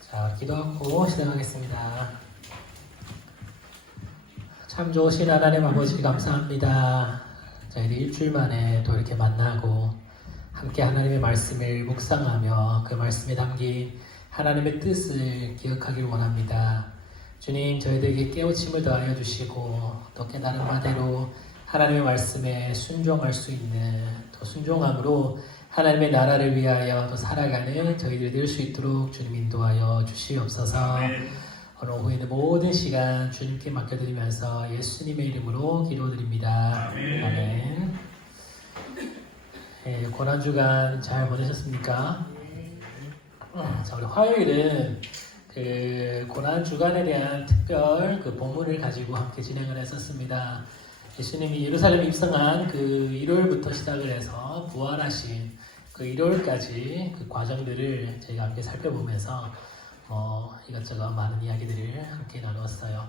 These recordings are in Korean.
자, 기도하고 시작하겠습니다. 참 좋으신 하나님 아버지 감사합니다. 저희들 일주일 만에 또 이렇게 만나고 함께 하나님의 말씀을 묵상하며 그 말씀에 담긴 하나님의 뜻을 기억하길 원합니다. 주님, 저희들에게 깨우침을 더하여 주시고 또 깨달은 바대로 하나님의 말씀에 순종할 수 있는 또 순종함으로 하나님의 나라를 위하여 또 살아가는 저희들이 될 수 있도록 주님 인도하여 주시옵소서. 오늘 오후에는 모든 시간 주님께 맡겨드리면서 예수님의 이름으로 기도드립니다. 아멘. 네, 고난주간 잘 보내셨습니까? 자, 우리 화요일은 그 고난주간에 대한 특별 그 본문을 가지고 함께 진행을 했었습니다. 예수님이 예루살렘 입성한 그 일요일부터 시작을 해서 부활하신 그 일요일까지 그 과정들을 저희가 함께 살펴보면서 이것저것 많은 이야기들을 함께 나누었어요.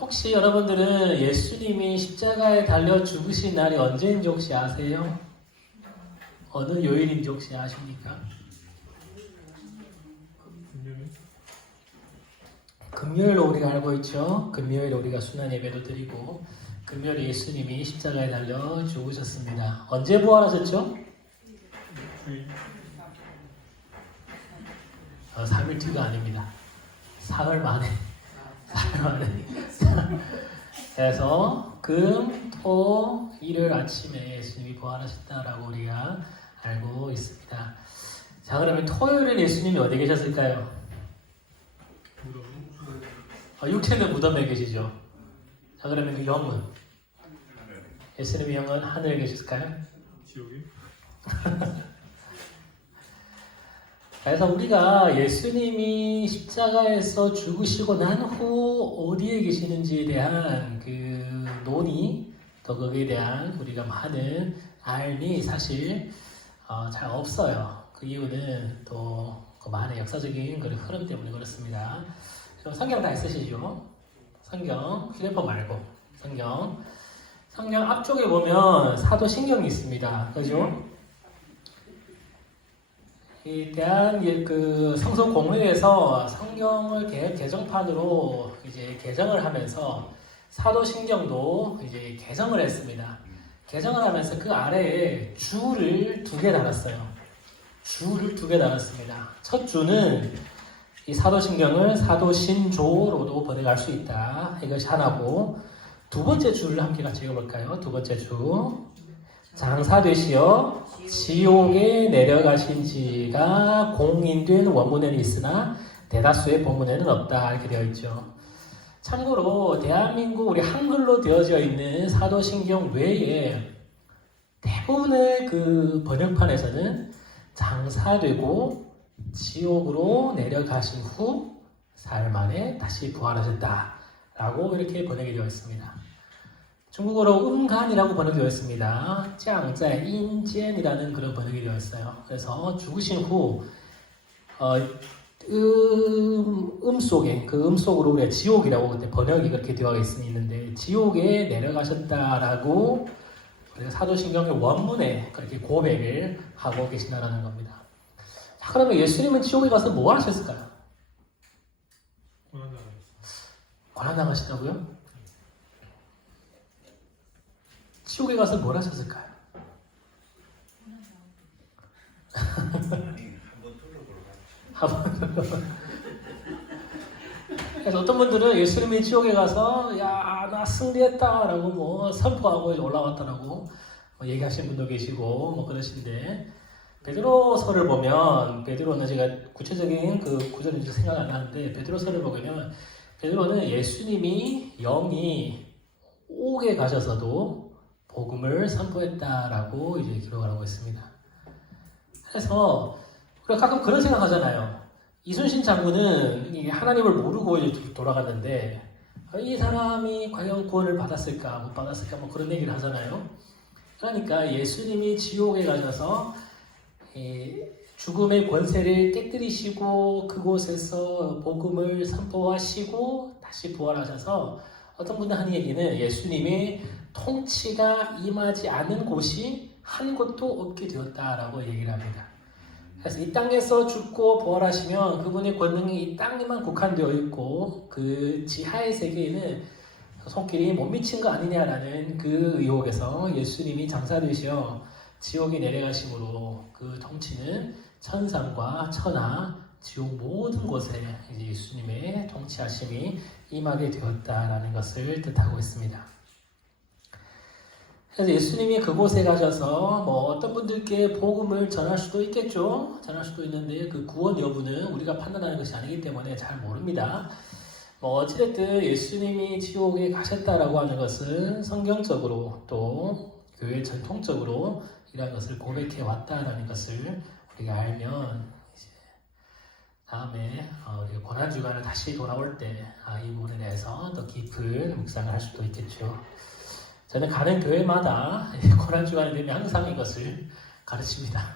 혹시 여러분들은 예수님이 십자가에 달려 죽으신 날이 언제인지 혹시 아세요? 어느 요일인지 혹시 아십니까? 금요일로 우리가 알고 있죠. 금요일에 우리가 순환 예배도 드리고 금요일에 예수님이 십자가에 달려 죽으셨습니다. 언제 부활하셨죠? 3일 뒤가 아닙니다. 사흘 만에. 그래서 금, 토, 일요일 아침에 예수님이 부활하셨다라고 우리가 알고 있습니다. 자, 그러면 토요일에 예수님이 어디 계셨을까요? 육체는 무덤에 계시죠. 자, 그러면 그 영은? 예수님의 영은 하늘에 계실까요? 지옥에? 그래서 우리가 예수님이 십자가에서 죽으시고 난 후 어디에 계시는지에 대한 그 논의, 또 거기에 대한 우리가 많은 알미 사실 잘 없어요. 그 이유는 또 그 많은 역사적인 그런 흐름 때문에 그렇습니다. 성경 다 있으시죠? 성경, 휴대폰 말고 성경 앞쪽에 보면 사도신경이 있습니다. 그죠? 이 대한 그 성서 공회에서 성경을 개정판으로 이제 개정을 하면서 사도신경도 이제 개정을 했습니다. 개정을 하면서 그 아래에 주를 2개 달았어요. 주를 2개 달았습니다. 첫 주는 이 사도신경을 사도신조로도 번역할 수 있다. 이것이 하나고, 두 번째 주를 함께 같이 읽어볼까요? 두 번째 주. 장사되시어 지옥에 내려가신 지가 공인된 원문에는 있으나 대다수의 본문에는 없다. 이렇게 되어 있죠. 참고로 대한민국 우리 한글로 되어져 있는 사도신경 외에 대부분의 그 번역판에서는 장사되고 지옥으로 내려가신 후 사흘 만에 다시 부활하셨다라고 이렇게 번역이 되어 있습니다. 중국어로 음간이라고 번역되어 있습니다. 降在阴间이라는 그런 번역이 되어 있어요. 그래서 죽으신 후 속에 그 속으로 우리가 지옥이라고 그때 번역이 그렇게 되어 있는데 지옥에 내려가셨다라고 우리가 사도신경의 원문에 그렇게 고백을 하고 계신다라는 겁니다. 자, 그러면 예수님은 지옥에 가서 뭐 하셨을까요? 고난당하셨다고요? 지옥에 가서 뭘 하셨을까요? 그래서 어떤 분들은 예수님이 지옥에 가서 야 나 승리했다라고 뭐 선포하고 올라왔다라고 얘기하시는 분도 계시고 뭐 그러신데 베드로서를 보면 베드로는 제가 구체적인 그 구절이 생각 안 나는데 베드로서를 보면 베드로는 예수님이 영이 옥에 가셔서도 복음을 선포했다라고 이제 기록을 하고 있습니다. 그래서 우리가 가끔 그런 생각하잖아요. 이순신 장군은 하나님을 모르고 이제 돌아갔는데 이 사람이 과연 구원을 받았을까 못 받았을까 뭐 그런 얘기를 하잖아요. 그러니까 예수님이 지옥에 가셔서 죽음의 권세를 깨뜨리시고 그곳에서 복음을 선포하시고 다시 부활하셔서 어떤 분들 하는 얘기는 예수님이 통치가 임하지 않은 곳이 한 곳도 없게 되었다라고 얘기를 합니다. 그래서 이 땅에서 죽고 부활하시면 그분의 권능이 이 땅에만 국한되어 있고 그 지하의 세계에는 손길이 못 미친 거 아니냐라는 그 의혹에서 예수님이 장사되시어 지옥에 내려가심으로 그 통치는 천상과 천하, 지옥 모든 곳에 이제 예수님의 통치하심이 임하게 되었다라는 것을 뜻하고 있습니다. 그래서 예수님이 그곳에 가셔서 뭐 어떤 분들께 복음을 전할 수도 있겠죠. 전할 수도 있는데 그 구원 여부는 우리가 판단하는 것이 아니기 때문에 잘 모릅니다. 뭐 어찌됐든 예수님이 지옥에 가셨다라고 하는 것은 성경적으로 또 교회 전통적으로 이러한 것을 고백해 왔다라는 것을 우리가 알면 이제 다음에 우리가 고난주간을 다시 돌아올 때 이 부분에 대해서 더 깊은 묵상을 할 수도 있겠죠. 저는 가는 교회마다 고난주간이 되면 항상 이것을 가르칩니다.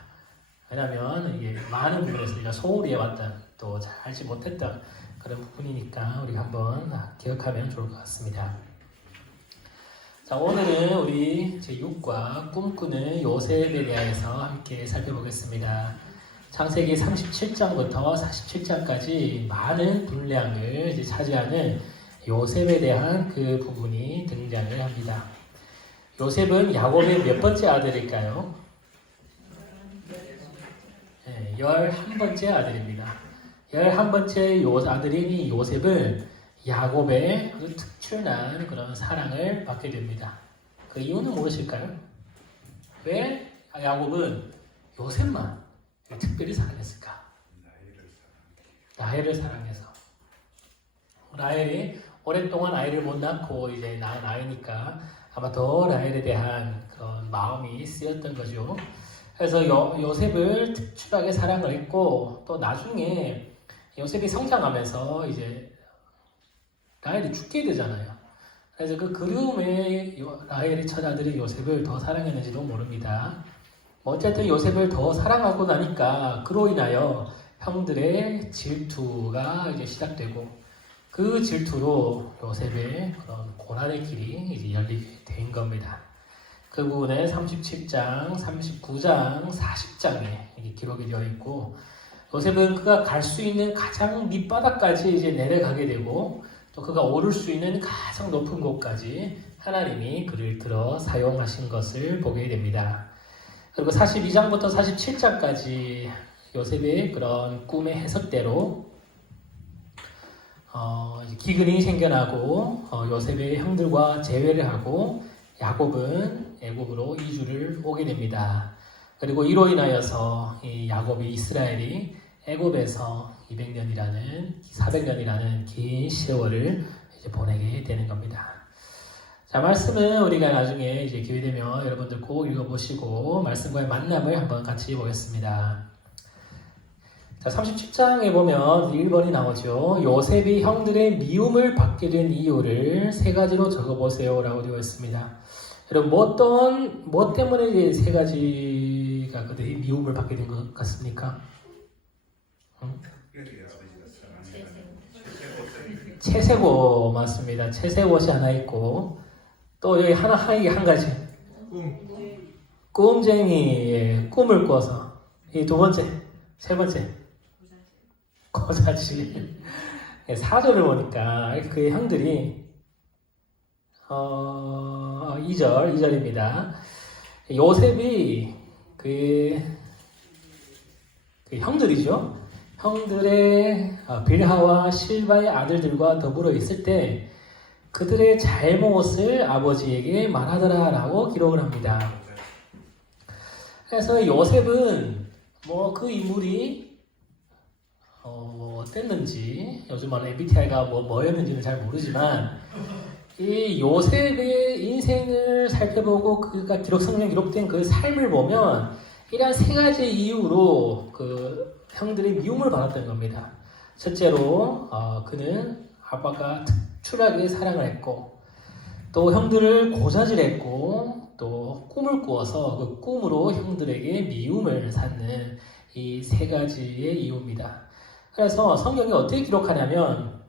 왜냐하면 이게 많은 부분에서 우리가 소홀히 해왔던 또 잘 알지 못했던 그런 부분이니까 우리가 한번 기억하면 좋을 것 같습니다. 자, 오늘은 우리 제6과 꿈꾸는 요셉에 대해서 함께 살펴보겠습니다. 창세기 37장부터 47장까지 많은 분량을 이제 차지하는 요셉에 대한 그 부분이 등장을 합니다. 요셉은 야곱의 몇 번째 아들일까요? 11번째 아들입니다. 11번째 아들인 이 요셉은 야곱의 아주 특출난 그런 사랑을 받게 됩니다. 그 이유는 무엇일까요? 왜 야곱은 요셉만 특별히 사랑했을까? 라헬을 사랑해서. 라헬이 오랫동안 아이를 못 낳고 이제 낳은 아이니까 아마 더 라헬에 대한 그런 마음이 쓰였던 거죠. 그래서 요셉을 특출하게 사랑을 했고 또 나중에 요셉이 성장하면서 이제 라헬이 죽게 되잖아요. 그래서 그 그리움에 라헬의 처자들이 요셉을 더 사랑했는지도 모릅니다. 어쨌든 요셉을 더 사랑하고 나니까 그로 인하여 형들의 질투가 이제 시작되고 그 질투로 요셉의 그런 고난의 길이 이제 열리게 된 겁니다. 그 부분에 37장, 39장, 40장에 기록이 되어 있고 요셉은 그가 갈 수 있는 가장 밑바닥까지 이제 내려가게 되고 또 그가 오를 수 있는 가장 높은 곳까지 하나님이 그를 들어 사용하신 것을 보게 됩니다. 그리고 42장부터 47장까지 요셉의 그런 꿈의 해석대로 기근이 생겨나고 요셉의 형들과 재회를 하고 야곱은 애굽으로 이주를 오게 됩니다. 그리고 이로 인하여서 이 야곱이 이스라엘이 애굽에서 400년이라는 긴 세월을 이제 보내게 되는 겁니다. 자, 말씀은 우리가 나중에 이제 기회 되면 여러분들 꼭 읽어보시고 말씀과의 만남을 한번 같이 보겠습니다. 자, 37장에 보면 1번이 나오죠. 요셉이 형들의 미움을 받게 된 이유를 세 가지로 적어보세요 라고 되어 있습니다. 여러분 뭐 때문에 이제 세 가지가 그들이 미움을 받게 된 것 같습니까? 채세고 맞습니다. 채세옷이 하나 있고 또 여기 한 가지 꿈쟁이 꿈을 꿔서 이 두 번째 세 번째 고자질. 4절을 보니까 그의 형들이 2절입니다. 요셉이 그 형들이죠. 형들의 빌하와 실바의 아들들과 더불어 있을 때 그들의 잘못을 아버지에게 말하더라라고 기록을 합니다. 그래서 요셉은 뭐 그 인물이 어땠는지 요즘 말로 MBTI가 뭐였는지는 잘 모르지만 이 요셉의 인생을 살펴보고 그가 성경에 기록된 그 삶을 보면 이러한 세 가지 이유로 그 형들이 미움을 받았던 겁니다. 첫째로 그는 아빠가 특출하게 사랑을 했고 또 형들을 고자질했고 또 꿈을 꾸어서 그 꿈으로 형들에게 미움을 샀는 이 세 가지의 이유입니다. 그래서 성경이 어떻게 기록하냐면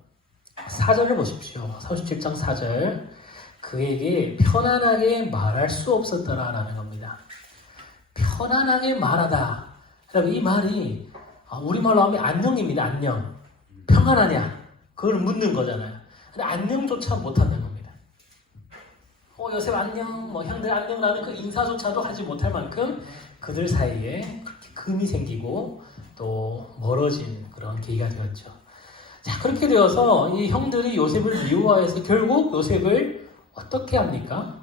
4절을 보십시오. 37장 4절. 그에게 편안하게 말할 수 없었더라라는 겁니다. 편안하게 말하다. 여러분 이 말이 우리말로 하면 안녕입니다. 안녕. 평안하냐? 그걸 묻는 거잖아요. 근데 안녕조차 못한다는 겁니다. 요셉 안녕, 형들 안녕라는 그 인사조차도 하지 못할 만큼 그들 사이에 그렇게 금이 생기고 또 멀어진 그런 계기가 되었죠. 자, 그렇게 되어서 이 형들이 요셉을 미워해서 결국 요셉을 어떻게 합니까?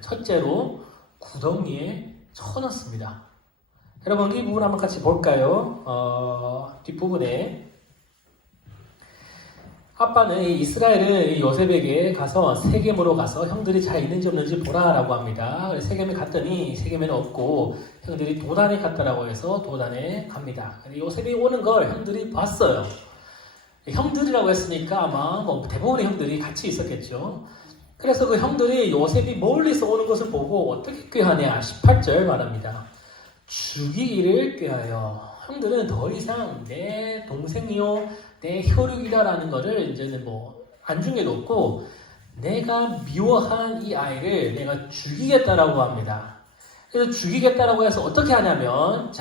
첫째로 구덩이에 쳐넣습니다. 여러분 이 부분 한번 같이 볼까요? 뒷부분에 아빠는 이스라엘은 요셉에게 가서 세겜으로 가서 형들이 잘 있는지 없는지 보라라고 합니다. 세겜에 갔더니 세겜에는 없고 형들이 도단에 갔다라고 해서 도단에 갑니다. 요셉이 오는 걸 형들이 봤어요. 형들이라고 했으니까 아마 대부분의 형들이 같이 있었겠죠. 그래서 그 형들이 요셉이 멀리서 오는 것을 보고 어떻게 꾀하냐 18절 말합니다. 죽이기를 꾀하여 형들은 더 이상 내 동생이요 내 혈육이다라는 것을 이제는 안중에 놓고 내가 미워한 이 아이를 내가 죽이겠다라고 합니다. 그래서 죽이겠다라고 해서 어떻게 하냐면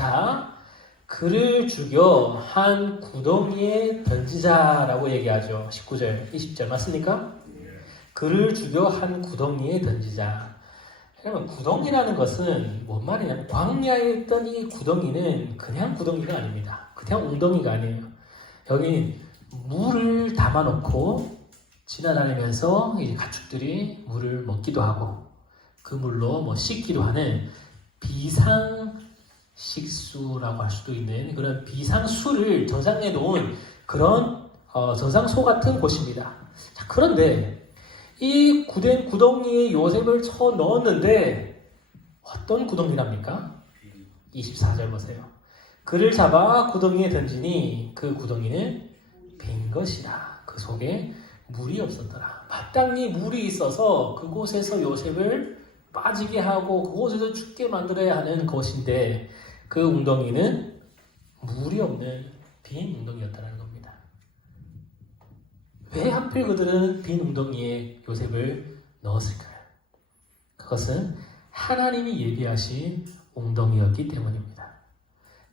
그를 죽여 한 구덩이에 던지자라고 얘기하죠. 19절 20절 맞습니까? 그를 죽여 한 구덩이에 던지자. 그러면 구덩이라는 것은 뭔 말이냐면 광야에 있던 이 구덩이는 그냥 구덩이가 아닙니다. 그냥 웅덩이가 아니에요. 여기 물을 담아놓고 지나다니면서 이제 가축들이 물을 먹기도 하고 그 물로 씻기도 하는 비상식수라고 할 수도 있는 그런 비상수를 저장해 놓은 그런 저장소 같은 곳입니다. 자, 그런데 이 구덩이에 요셉을 쳐 넣었는데 어떤 구덩이랍니까? 24절 보세요. 그를 잡아 구덩이에 던지니 그 구덩이는 빈 것이라. 그 속에 물이 없었더라. 마땅히 물이 있어서 그곳에서 요셉을 빠지게 하고 그곳에서 죽게 만들어야 하는 것인데 그 웅덩이는 물이 없는 빈 웅덩이였다는 겁니다. 왜 하필 그들은 빈 웅덩이에 요셉을 넣었을까요? 그것은 하나님이 예비하신 웅덩이였기 때문입니다.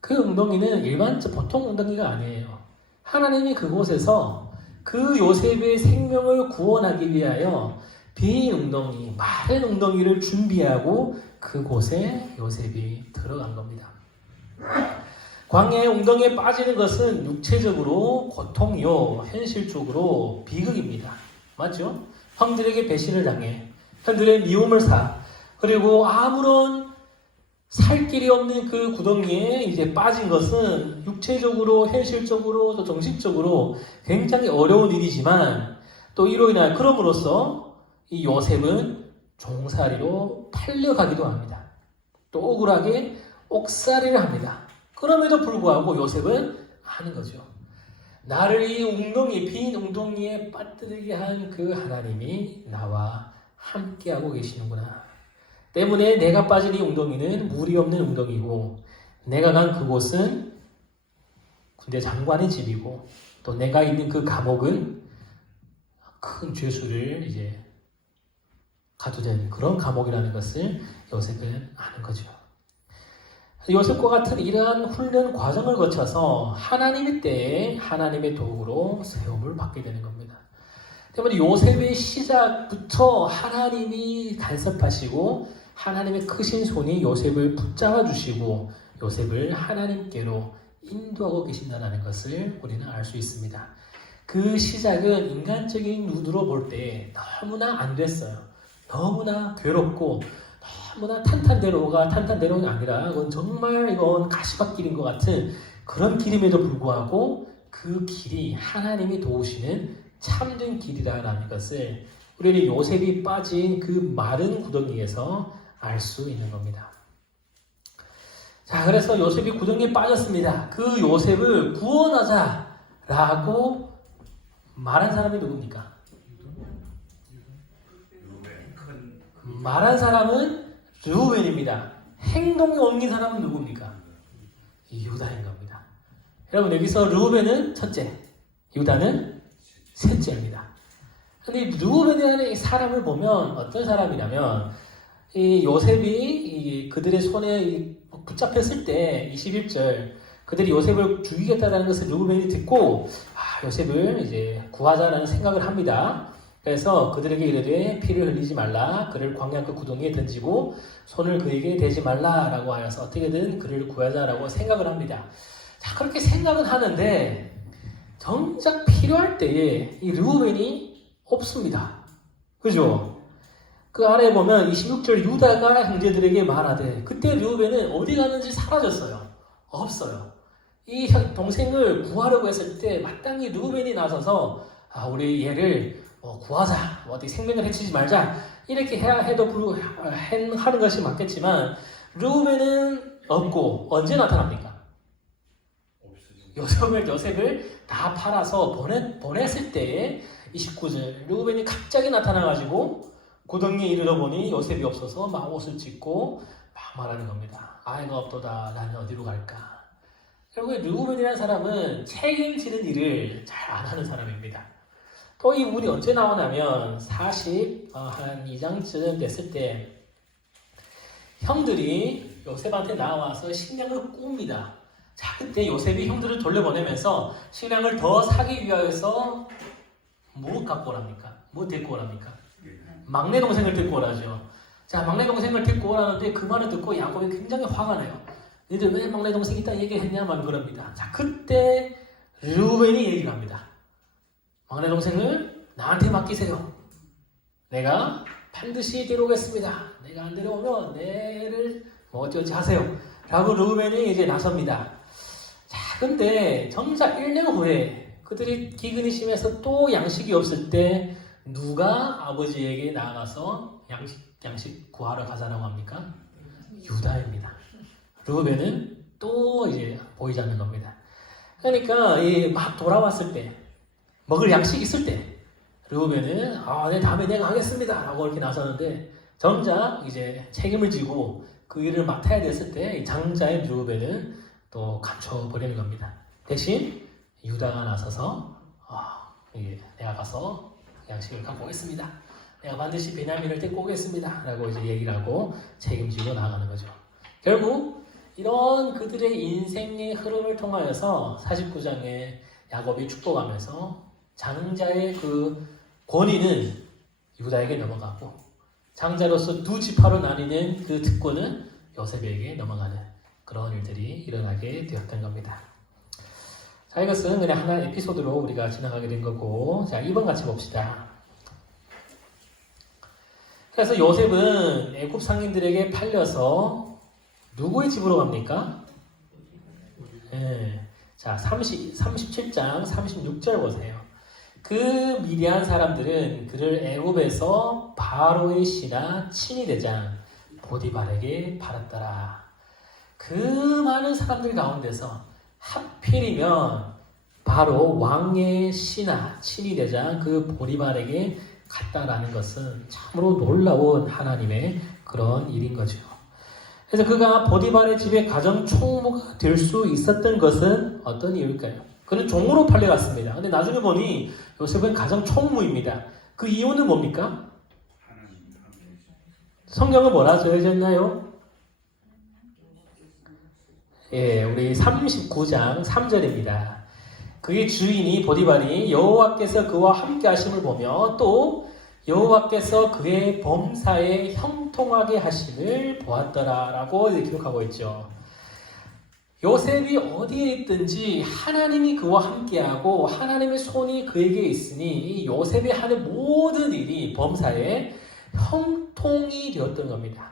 그 웅덩이는 보통 웅덩이가 아니에요. 하나님이 그곳에서 그 요셉의 생명을 구원하기 위하여 빈 웅덩이, 마른 웅덩이를 준비하고 그곳에 요셉이 들어간 겁니다. 광야의 웅덩이에 빠지는 것은 육체적으로 고통이요, 현실적으로 비극입니다. 맞죠? 형들에게 배신을 당해, 형들의 미움을 사, 그리고 아무런 살 길이 없는 그 구덩이에 이제 빠진 것은 육체적으로, 현실적으로, 또 정신적으로 굉장히 어려운 일이지만 또 이로 인하여 그럼으로써 이 요셉은 종살이로 팔려가기도 합니다. 또 억울하게 옥살이를 합니다. 그럼에도 불구하고 요셉은 아는 거죠. 나를 이 웅덩이, 빈 웅덩이에 빠뜨리게 한 그 하나님이 나와 함께하고 계시는구나. 때문에 내가 빠진 이 웅덩이는 물이 없는 웅덩이고 내가 간 그곳은 군대 장관의 집이고 또 내가 있는 그 감옥은 큰 죄수를 이제 가두된 그런 감옥이라는 것을 요셉은 아는 거죠. 요셉과 같은 이러한 훈련 과정을 거쳐서 하나님의 때에 하나님의 도구로 세움을 받게 되는 겁니다. 때문에 요셉의 시작부터 하나님이 간섭하시고 하나님의 크신 손이 요셉을 붙잡아 주시고 요셉을 하나님께로 인도하고 계신다는 것을 우리는 알 수 있습니다. 그 시작은 인간적인 눈으로 볼 때 너무나 안 됐어요. 너무나 괴롭고 너무나 탄탄대로가 아니라 이건 가시밭길인 것 같은 그런 길임에도 불구하고 그 길이 하나님이 도우시는 참된 길이라는 것을 우리는 요셉이 빠진 그 마른 구덩이에서 알 수 있는 겁니다. 자, 그래서 요셉이 구덩이에 빠졌습니다. 그 요셉을 구원하자라고 말한 사람이 누굽니까? 말한 사람은 르우벤입니다. 행동에 옮긴 사람은 누굽니까? 유다인 겁니다. 여러분 여기서 르우벤은 첫째, 유다는 셋째입니다. 근데 르우벤이라는 이 사람을 보면 어떤 사람이냐면 이 요셉이 그들의 손에 붙잡혔을 때 21절 그들이 요셉을 죽이겠다라는 것을 르우벤이 듣고 요셉을 이제 구하자라는 생각을 합니다. 그래서 그들에게 이르되 피를 흘리지 말라 그를 광야 그 구덩이에 던지고 손을 그에게 대지 말라라고 하여서 어떻게든 그를 구하자라고 생각을 합니다. 자, 그렇게 생각은 하는데 정작 필요할 때에 이 르우벤이 없습니다. 그죠? 그 아래에 보면 26절 유다가 형제들에게 말하되 그때 르우벤은 어디 갔는지 사라졌어요. 없어요. 이 동생을 구하려고 했을 때 마땅히 르우벤이 나서서 우리 얘를 구하자, 어디 생명을 해치지 말자 이렇게 해야 해도 하는 것이 맞겠지만 르우벤은 없고 언제 나타납니까? 요셉을 다 팔아서 보냈을 때에 29절 르우벤이 갑자기 나타나가지고 구덩이에 이르러 보니 요셉이 없어서 막 옷을 찢고 막 말하는 겁니다. 아이가 없도다 나는 어디로 갈까. 결국에 르우벤이라는 사람은 책임지는 일을 잘 안 하는 사람입니다. 또 이 운이 언제 나오냐면 한 2장쯤 됐을 때 형들이 요셉한테 나와서 식량을 꿉니다. 자, 그때 요셉이 형들을 돌려보내면서 식량을 더 사기 위하여서 뭐 갖고 오랍니까? 뭐 데리고 오랍니까? 막내 동생을 데리고 오라죠. 자, 막내 동생을 데리고 오라는데 그 말을 듣고 야곱이 굉장히 화가 나요. 너희들 왜 막내 동생이 있다 얘기했냐만 그럽니다. 자, 그때 르우벤이 얘기를 합니다. 막내 동생을 나한테 맡기세요. 내가 반드시 데려오겠습니다. 내가 안 데려오면 내를 어찌어찌 하세요. 라고 르우벤이 이제 나섭니다. 자, 근데 정작 1년 후에 그들이 기근이 심해서 또 양식이 없을 때 누가 아버지에게 나아가서 양식 구하러 가자라고 합니까? 유다입니다. 르우벤은 또 이제 보이지 않는 겁니다. 그러니까 막 돌아왔을 때 먹을 양식이 있을 때 르우벤은 네, 다음에 내가 하겠습니다 라고 이렇게 나서는데 정작 이제 책임을 지고 그 일을 맡아야 됐을 때 장자인 르우벤은 또 감춰버리는 겁니다. 대신 유다가 나서서 내가 가서 양식을 갖고 오겠습니다. 내가 반드시 베냐민을 데리고 오겠습니다 라고 이제 얘기를 하고 책임지고 나가는 거죠. 결국 이런 그들의 인생의 흐름을 통하여서 49장에 야곱이 축복하면서 장자의 그 권위는 유다에게 넘어가고 장자로서 두 지파로 나뉘는 그 특권은 요셉에게 넘어가는 그런 일들이 일어나게 되었던 겁니다. 자, 이것은 그냥 하나의 에피소드로 우리가 지나가게 된 거고, 자, 2번 같이 봅시다. 그래서 요셉은 애굽 상인들에게 팔려서 누구의 집으로 갑니까? 네. 자, 37장 36절 보세요. 그 미디안 사람들은 그를 애굽에서 바로의 신하 친위대장 보디발에게 팔았더라. 그 많은 사람들 가운데서 하필이면 바로 왕의 신하 친위대장 그 보디발에게 갔다라는 것은 참으로 놀라운 하나님의 그런 일인 거죠. 그래서 그가 보디발의 집에 가정 총무가 될 수 있었던 것은 어떤 이유일까요? 그는 종으로 팔려갔습니다. 근데 나중에 보니 요셉은 가정 총무입니다. 그 이유는 뭡니까? 성경은 뭐라 써져 있나요? 우리 39장 3절입니다. 그의 주인이 보디발이 여호와께서 그와 함께 하심을 보며 또 여호와께서 그의 범사에 형통하게 하심을 보았더라 라고 기록하고 있죠. 요셉이 어디에 있든지 하나님이 그와 함께하고 하나님의 손이 그에게 있으니 이 요셉이 하는 모든 일이 범사에 형통이 되었던 겁니다.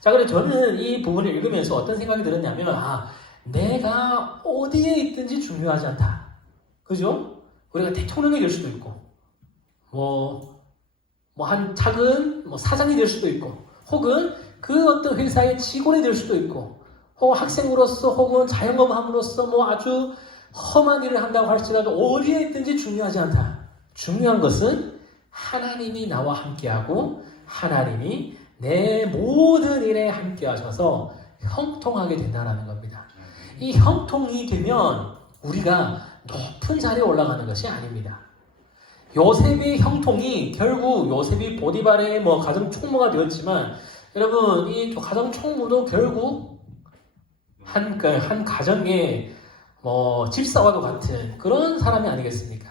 자, 그래서 저는 이 부분을 읽으면서 어떤 생각이 들었냐면 내가 어디에 있든지 중요하지 않다. 그죠? 우리가 대통령이 될 수도 있고 한 작은 사장이 될 수도 있고 혹은 그 어떤 회사의 직원이 될 수도 있고 혹은 학생으로서 혹은 자영업함으로써 아주 험한 일을 한다고 할지라도 어디에 있든지 중요하지 않다. 중요한 것은 하나님이 나와 함께하고 하나님이 내 모든 일에 함께하셔서 형통하게 된다는 겁니다. 이 형통이 되면 우리가 높은 자리에 올라가는 것이 아닙니다. 요셉의 형통이 결국 요셉이 보디발의 가정 총무가 되었지만 여러분 이 가정 총무도 결국 한 가정의 집사와도 같은 그런 사람이 아니겠습니까?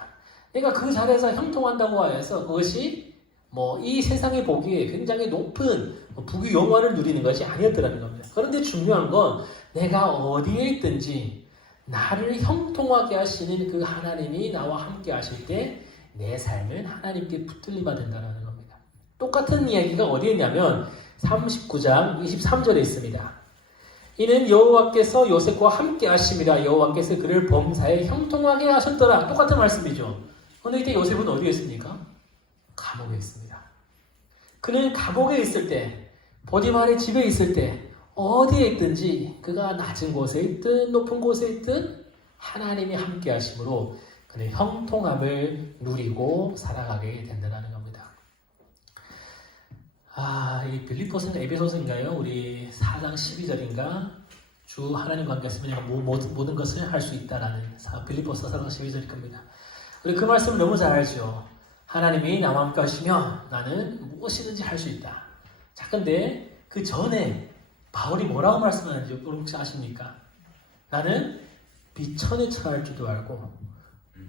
그러니까 그 자리에서 형통한다고 해서 그것이 이 세상에 보기에 굉장히 높은 부귀 영화를 누리는 것이 아니었더라는 겁니다. 그런데 중요한 건 내가 어디에 있든지 나를 형통하게 하시는 그 하나님이 나와 함께 하실 때 내 삶은 하나님께 붙들리게 된다는 겁니다. 똑같은 이야기가 어디에 있냐면 39장 23절에 있습니다. 이는 여호와께서 요셉과 함께 하심이라 여호와께서 그를 범사에 형통하게 하셨더라. 똑같은 말씀이죠. 그런데 이때 요셉은 어디에 있습니까? 감옥에 있습니다. 그는 감옥에 있을 때 보디발의 집에 있을 때 어디에 있든지 그가 낮은 곳에 있든 높은 곳에 있든 하나님이 함께 하심으로 그는 형통함을 누리고 살아가게 된다는 겁니다. 이 빌립보서인가 에베소서인가요? 우리 4장 12절인가? 주 하나님과 함께 했으면 내가 모든 것을 할 수 있다라는 빌립보서 4장 12절일 겁니다. 우리 그 말씀을 너무 잘 알죠. 하나님이 나와 함께 하시면 나는 무엇이든지 할 수 있다. 자, 근데 그 전에 바울이 뭐라고 말씀하는지 혹시 아십니까? 나는 비천에 처할 줄도 알고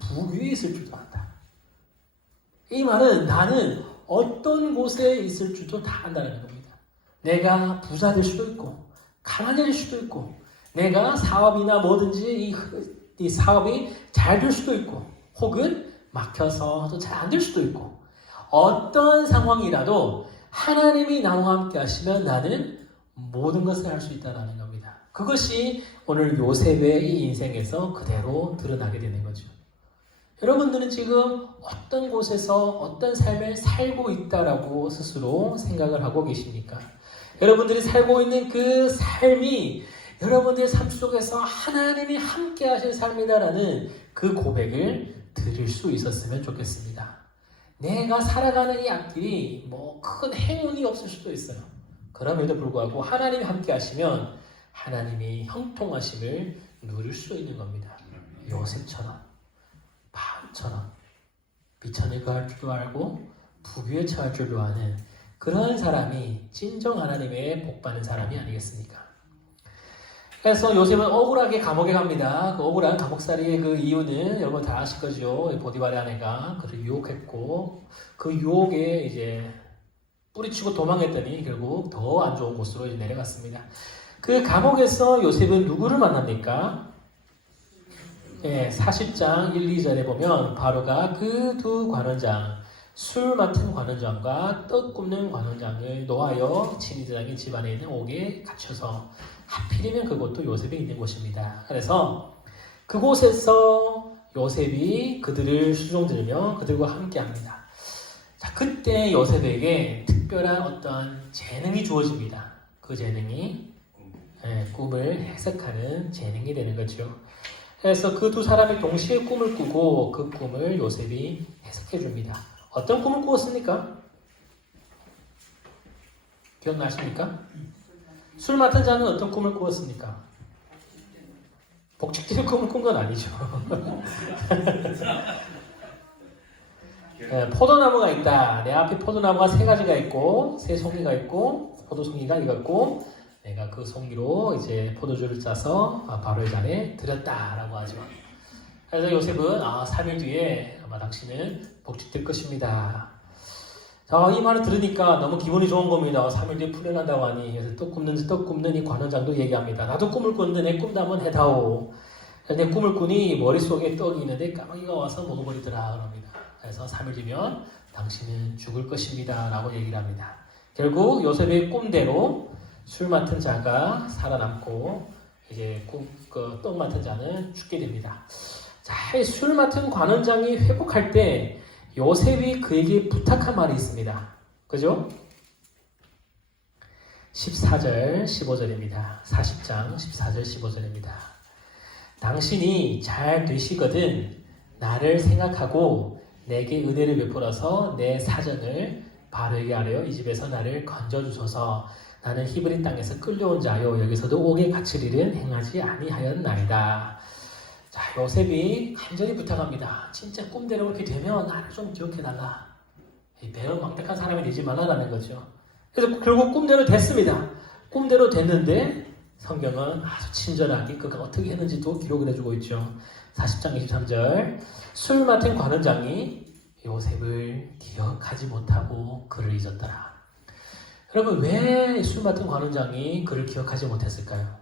부귀에 있을 줄도 안다. 이 말은 나는 어떤 곳에 있을 줄도 다 안다는 겁니다. 내가 부자 될 수도 있고 가난해질 수도 있고 내가 사업이나 뭐든지 이 사업이 잘 될 수도 있고 혹은 막혀서 또 잘 안 될 수도 있고 어떤 상황이라도 하나님이 나와 함께 하시면 나는 모든 것을 할 수 있다는 겁니다. 그것이 오늘 요셉의 이 인생에서 그대로 드러나게 되는 거죠. 여러분들은 지금 어떤 곳에서 어떤 삶을 살고 있다라고 스스로 생각을 하고 계십니까? 여러분들이 살고 있는 그 삶이 여러분들의 삶 속에서 하나님이 함께 하실 삶이다라는 그 고백을 들을 수 있었으면 좋겠습니다. 내가 살아가는 이 앞길이 큰 행운이 없을 수도 있어요. 그럼에도 불구하고 하나님이 함께 하시면 하나님이 형통하심을 누릴 수 있는 겁니다. 요셉처럼 바울처럼 비천에 거할 줄도 알고 부귀에 처할 줄도 아는 그런 사람이 진정 하나님의 복받는 사람이 아니겠습니까? 그래서 요셉은 억울하게 감옥에 갑니다. 그 억울한 감옥살이의 그 이유는 여러분 다 아실 거죠. 보디발의 아내가 그를 유혹했고 그 유혹에 이제 뿌리치고 도망했더니 결국 더 안 좋은 곳으로 내려갔습니다. 그 감옥에서 요셉은 누구를 만납니까? 40장 1, 2절에 보면 바로가 그 두 관원장, 술 맡은 관원장과 떡 굽는 관원장을 노하여 친위대장의 집안에 있는 옥에 갇혀서 하필이면 그곳도 요셉이 있는 곳입니다. 그래서 그곳에서 요셉이 그들을 수종들며 그들과 함께합니다. 자, 그때 요셉에게 특별한 어떤 재능이 주어집니다. 그 재능이 꿈을 해석하는 재능이 되는 거죠. 그래서 그 두 사람이 동시에 꿈을 꾸고 그 꿈을 요셉이 해석해 줍니다. 어떤 꿈을 꾸었습니까? 기억나십니까? 술 맡은 자는 어떤 꿈을 꾸었습니까? 복직되는 꿈을 꾼 건 아니죠. 포도나무가 있다. 내 앞에 포도나무가 3가지가 있고 3송이가 있고 포도송이가 익었고 내가 그 송이로 이제 포도주를 짜서 바로의 잔에 드렸다라고 하죠. 그래서 요셉은 3일 뒤에 아마 당신은 복직될 것입니다. 자, 이 말을 들으니까 너무 기분이 좋은 겁니다. 3일 뒤에 풀려난다고 하니. 그래서 떡 굽는 이 관원장도 얘기합니다. 나도 꿈을 꿨는데 내 꿈도 한번 해다오. 내 꿈을 꾸니 머릿속에 떡이 있는데 까마귀가 와서 먹어버리더라 그럽니다. 그래서 3일 뒤면 당신은 죽을 것입니다 라고 얘기를 합니다. 결국 요셉의 꿈대로 술 맡은 자가 살아남고 이제 떡 맡은 자는 죽게 됩니다. 자, 술 맡은 관원장이 회복할 때 요셉이 그에게 부탁한 말이 있습니다. 그죠? 14절 15절입니다. 40장 14절 15절입니다. 당신이 잘 되시거든 나를 생각하고 내게 은혜를 베풀어서 내 사정을 바르게 하려 이 집에서 나를 건져주소서. 나는 히브리 땅에서 끌려온 자요 여기서도 옥에 갇힐 일은 행하지 아니하였나이다. 자, 자, 요셉이 간절히 부탁합니다. 진짜 꿈대로 그렇게 되면 나를 좀 기억해달라. 배은 망tak한 사람이 되지 말라라는 거죠. 그래서 결국 꿈대로 됐습니다. 꿈대로 됐는데 성경은 아주 친절하게 그가 어떻게 했는지도 기록을 해주고 있죠. 40장 23절 술 맡은 관원장이 요셉을 기억하지 못하고 그를 잊었더라. 여러분 왜 술 맡은 관원장이 그를 기억하지 못했을까요?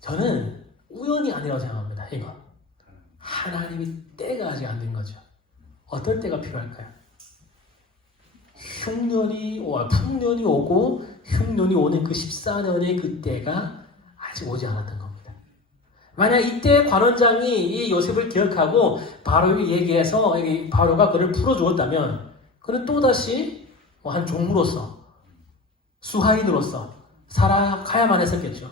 저는 우연이 아니라고 생각합니다. 이거 하나님이 때가 아직 안 된 거죠. 어떨 때가 필요할까요? 풍년이 오고 흉년이 오는 그 14년의 그 때가 아직 오지 않았던 겁니다. 만약 이때 관원장이 이 요셉을 기억하고 바로에게 얘기해서 바로가 그를 풀어주었다면 그는 또다시 한 종으로서 수하인으로서 살아가야만 했었겠죠.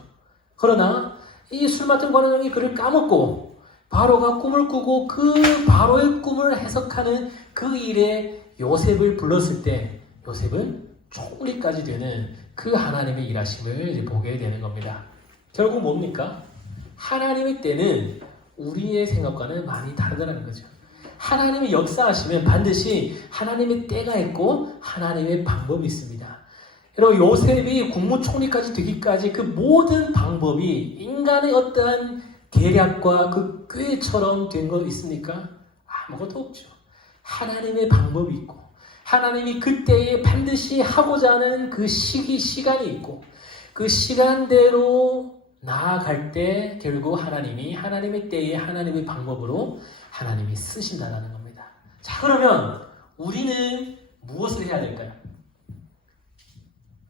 그러나 이 술 맡은 관원장이 그를 까먹고 바로가 꿈을 꾸고 그 바로의 꿈을 해석하는 그 일에 요셉을 불렀을 때 요셉은 총리까지 되는 그 하나님의 일하심을 이제 보게 되는 겁니다. 결국 뭡니까? 하나님의 때는 우리의 생각과는 많이 다르다는 거죠. 하나님이 역사하시면 반드시 하나님의 때가 있고 하나님의 방법이 있습니다. 여러분 요셉이 국무총리까지 되기까지 그 모든 방법이 인간의 어떠한 계략과 그 꾀처럼 된 거 있습니까? 아무것도 없죠. 하나님의 방법이 있고 하나님이 그때에 반드시 하고자 하는 그 시간이 있고 그 시간대로 나아갈 때 결국 하나님이 하나님의 때에 하나님의 방법으로 하나님이 쓰신다는 겁니다. 자 그러면 우리는 무엇을 해야 될까요?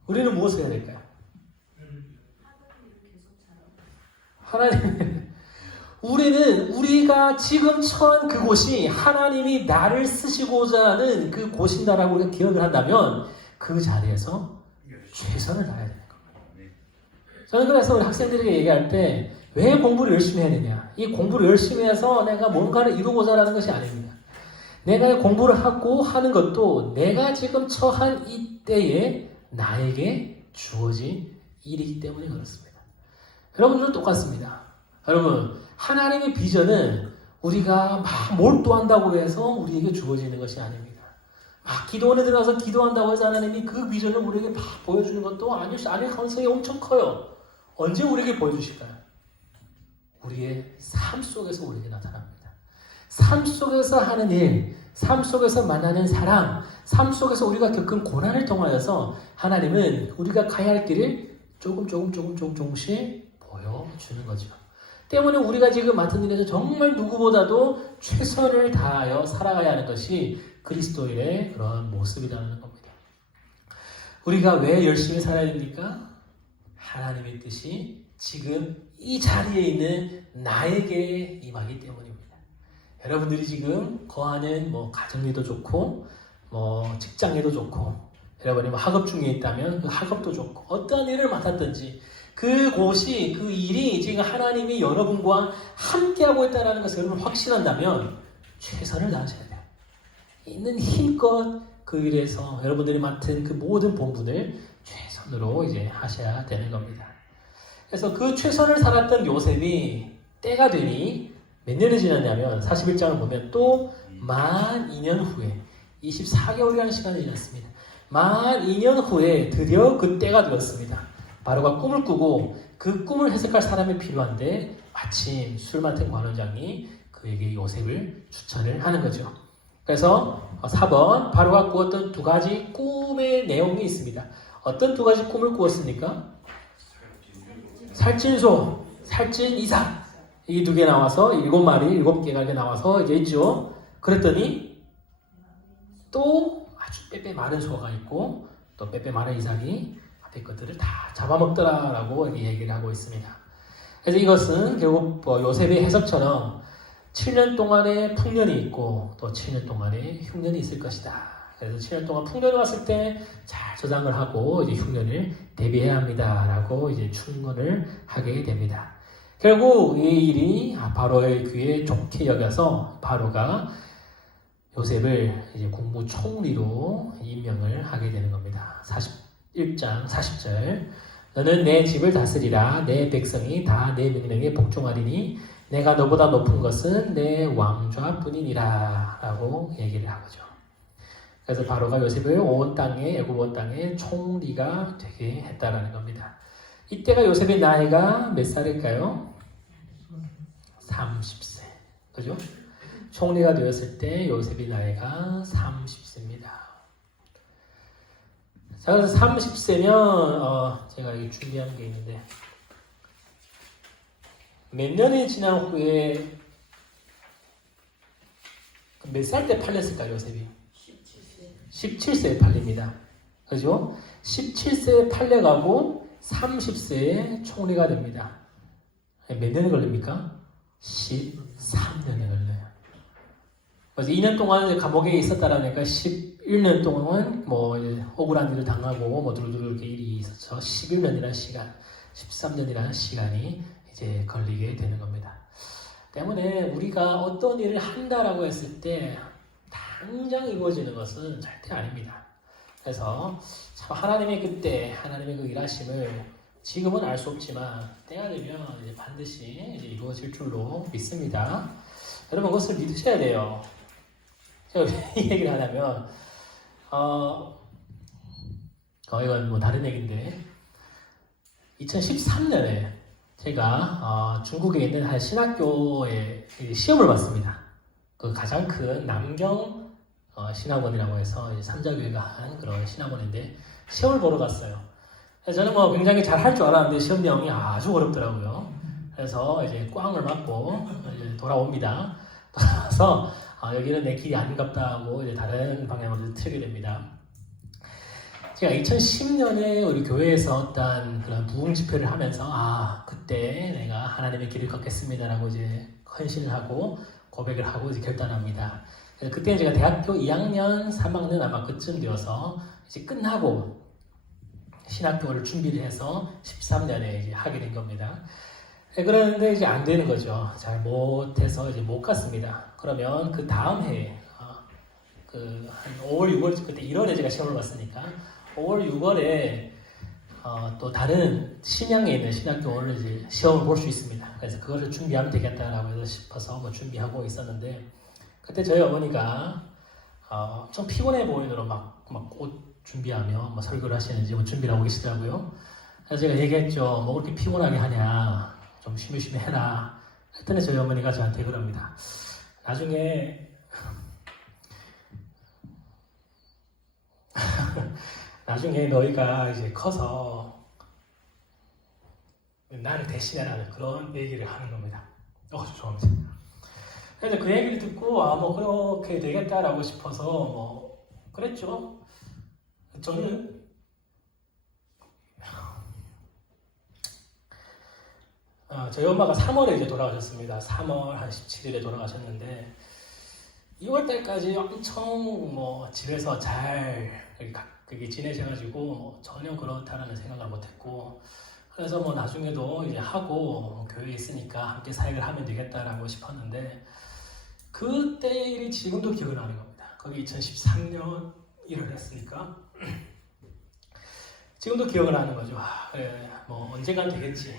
우리는 무엇을 해야 될까요? 하나님, 우리가 지금 처한 그곳이 하나님이 나를 쓰시고자 하는 그 곳인다라고 우리가 기억을 한다면 그 자리에서 최선을 다해야 되는 겁니다. 저는 그래서 우리 학생들에게 얘기할 때 왜 공부를 열심히 해야 되냐? 이 공부를 열심히 해서 내가 뭔가를 이루고자 하는 것이 아닙니다. 내가 공부를 하고 하는 것도 내가 지금 처한 이때에 나에게 주어진 일이기 때문에 그렇습니다. 여러분들은 똑같습니다. 여러분 하나님의 비전은 우리가 막 몰두한다고 해서 우리에게 주어지는 것이 아닙니다. 막 기도원에 들어가서 기도한다고 해서 하나님이 그 비전을 우리에게 막 보여주는 것도 아닐 가능성이 엄청 커요. 언제 우리에게 보여주실까요? 우리의 삶 속에서 우리에게 나타납니다. 삶 속에서 하는 일, 삶 속에서 만나는 사람, 삶 속에서 우리가 겪은 고난을 통하여서 하나님은 우리가 가야 할 길을 조금씩 보여주는 거죠. 때문에 우리가 지금 맡은 일에서 정말 누구보다도 최선을 다하여 살아가야 하는 것이 그리스도인의 그런 모습이라는 겁니다. 우리가 왜 열심히 살아야 됩니까? 하나님의 뜻이 지금 이 자리에 있는 나에게 임하기 때문입니다. 여러분들이 지금 거하는 가정일도 좋고 직장에도 좋고 여러분이 학업 중에 있다면 그 학업도 좋고 어떠한 일을 맡았든지 그곳이 그 일이 지금 하나님이 여러분과 함께하고 있다는 것을 여러분 확신한다면 최선을 다하셔야 돼요. 있는 힘껏 그 일에서 여러분들이 맡은 그 모든 본분을 최선으로 이제 하셔야 되는 겁니다. 그래서 그 최선을 살았던 요셉이 때가 되니 몇 년이 지났냐면 41장을 보면 또 만 2년 후에 24개월이라는 시간이 지났습니다. 만 2년 후에 드디어 그 때가 되었습니다. 바로가 꿈을 꾸고 그 꿈을 해석할 사람이 필요한데 마침 술 맡은 관원장이 그에게 요셉을 추천을 하는 거죠. 그래서 4번 바로가 꾸었던 두 가지 꿈의 내용이 있습니다. 어떤 두 가지 꿈을 꾸었습니까? 살찐소, 살찐 이삭 이 두 개 나와서 7마리, 7개가 이렇게 나와서 이제 있죠. 그랬더니 또 아주 빼빼 마른 소가 있고 또 빼빼 마른 이삭이 앞에 것들을 다 잡아먹더라라고 얘기를 하고 있습니다. 그래서 이것은 결국 요셉의 해석처럼 7년 동안의 풍년이 있고 또 7년 동안의 흉년이 있을 것이다. 그래서 7년 동안 풍년이 왔을 때 잘 저장을 하고 이제 흉년을 대비해야 합니다라고 이제 충고를 하게 됩니다. 결국 이 일이 바로의 귀에 좋게 여겨서 바로가 요셉을 이제 국무총리로 임명을 하게 되는 겁니다. 41장 40절 너는 내 집을 다스리라. 내 백성이 다 내 명령에 복종하리니 내가 너보다 높은 것은 내 왕좌뿐이니라 라고 얘기를 하죠. 그래서 바로가 요셉을 온 땅에 애굽 온 땅에 총리가 되게 했다라는 겁니다. 이때가 요셉의 나이가 몇 살일까요? 30세. 그죠? 총리가 되었을 때 요셉의 나이가 30세입니다. 자, 그래서 30세면 제가 여기 준비한 게 있는데 몇 년이 지난 후에 몇 살 때 팔렸을까요, 요셉이? 17세에 팔립니다. 그죠? 17세에 팔려가고 30세에 총리가 됩니다. 몇 년이 걸립니까? 13년이 걸려요. 그래서 2년 동안 감옥에 있었다라니까 11년 동안 뭐 억울한 일을 당하고 뭐 두루두루 이렇게 일이 있었죠. 11년이라는 시간, 13년이라는 시간이 이제 걸리게 되는 겁니다. 때문에 우리가 어떤 일을 한다라고 했을 때 당장 이루어지는 것은 절대 아닙니다. 그래서 참 하나님의 그때 하나님의 그 일하심을 지금은 알 수 없지만 때가 되면 이제 반드시 이제 이루어질 줄로 믿습니다. 여러분 그것을 믿으셔야 돼요. 제가 왜 이 얘기를 하냐면 이건 뭐 다른 얘기인데 2013년에 제가 중국에 있는 한 신학교에 시험을 봤습니다. 그 가장 큰 남경 신학원이라고 해서 삼자교회가 한 그런 신학원인데 시험을 보러 갔어요. 그래서 저는 뭐 굉장히 잘 할 줄 알았는데 시험 내용이 아주 어렵더라고요. 그래서 이제 꽝을 맞고 이제 돌아옵니다. 돌아와서 여기는 내 길이 아닌갑다 하고 이제 다른 방향으로 틀게 됩니다. 제가 2010년에 우리 교회에서 어떤 그런 부흥 집회를 하면서 그때 내가 하나님의 길을 걷겠습니다라고 이제 헌신을 하고 고백을 하고 이제 결단합니다. 그때 제가 대학교 2학년, 3학년 아마 그쯤 되어서 이제 끝나고 신학교를 준비를 해서 13년에 이제 하게 된 겁니다. 그런데 이제 안 되는 거죠. 잘 못해서 이제 못 갔습니다. 그러면 그 다음 해에 한 5월, 6월 그때 1월에 제가 시험을 봤으니까 5월, 6월에 또 다른 심양에 있는 신학교를 이제 시험을 볼 수 있습니다. 그래서 그것을 준비하면 되겠다라고 해서 싶어서 뭐 준비하고 있었는데 그때 저희 어머니가 좀 피곤해 보이느라 막 옷 준비하며 뭐 설교를 하시는지 뭐 준비를 하고 계시더라고요. 그래서 제가 얘기했죠. 뭐 그렇게 피곤하게 하냐. 좀 쉬쉬 해라. 했더니 저희 어머니가 저한테 그럽니다. 나중에 너희가 이제 커서 나를 대신해라는 그런 얘기를 하는 겁니다. 죄송합니다. 그래서 그 얘기를 듣고 뭐 그렇게 되겠다라고 싶어서 뭐 그랬죠. 저는 저희 엄마가 3월에 이제 돌아가셨습니다. 3월 한 17일에 돌아가셨는데 2월 달까지 엄청 뭐 집에서 잘 그게 지내셔가지고 뭐 전혀 그렇다라는 생각을 못했고 그래서 뭐 나중에도 이제 하고 교회에 있으니까 함께 사역을 하면 되겠다라고 싶었는데 그때 일이 지금도 기억이 나는 겁니다. 거기 2013년 1월 했으니까 지금도 기억을 하는 거죠. 그래 뭐 언젠간 되겠지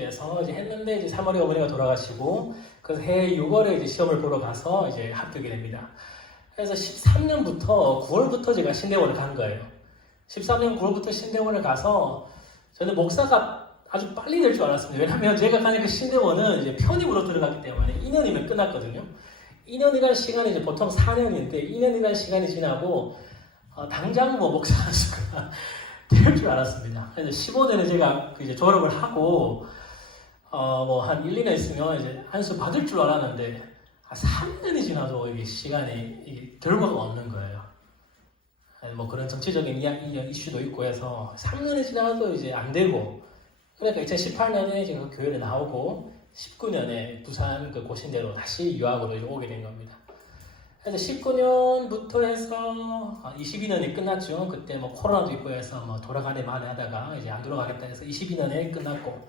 해서 이제 했는데 이제 3월에 어머니가 돌아가시고 그래서 해 6월에 이제 시험을 보러 가서 이제 합격이 됩니다. 그래서 13년부터 9월부터 제가 신대원을 간 거예요. 13년 9월부터 신대원을 가서 저는 목사가 아주 빨리 될 줄 알았습니다. 왜냐하면 제가 가는 그 신대원은 이제 편입으로 들어갔기 때문에 2년이면 끝났거든요. 2년이라는 시간이 이제 보통 4년인데 2년이라는 시간이 지나고 당장 뭐 목사 수가 될 줄 알았습니다. 그래서 15년에 제가 이제 졸업을 하고 뭐 한 1, 2년 있으면 이제 안수 받을 줄 알았는데 3년이 지나도 이게 시간이 이게 결과가 없는 거예요. 뭐 그런 정치적인 이슈도 있고 해서 3년이 지나도 이제 안 되고 그러니까 2018년에 제가 그 교회를 나오고 19년에 부산 그 고신대로 다시 유학으로 이제 오게 된 겁니다. 그래서 19년부터 해서 22년이 끝났죠. 그때 뭐 코로나도 있고 해서 뭐 돌아가네 마네 하다가 이제 안 돌아가겠다 해서 22년에 끝났고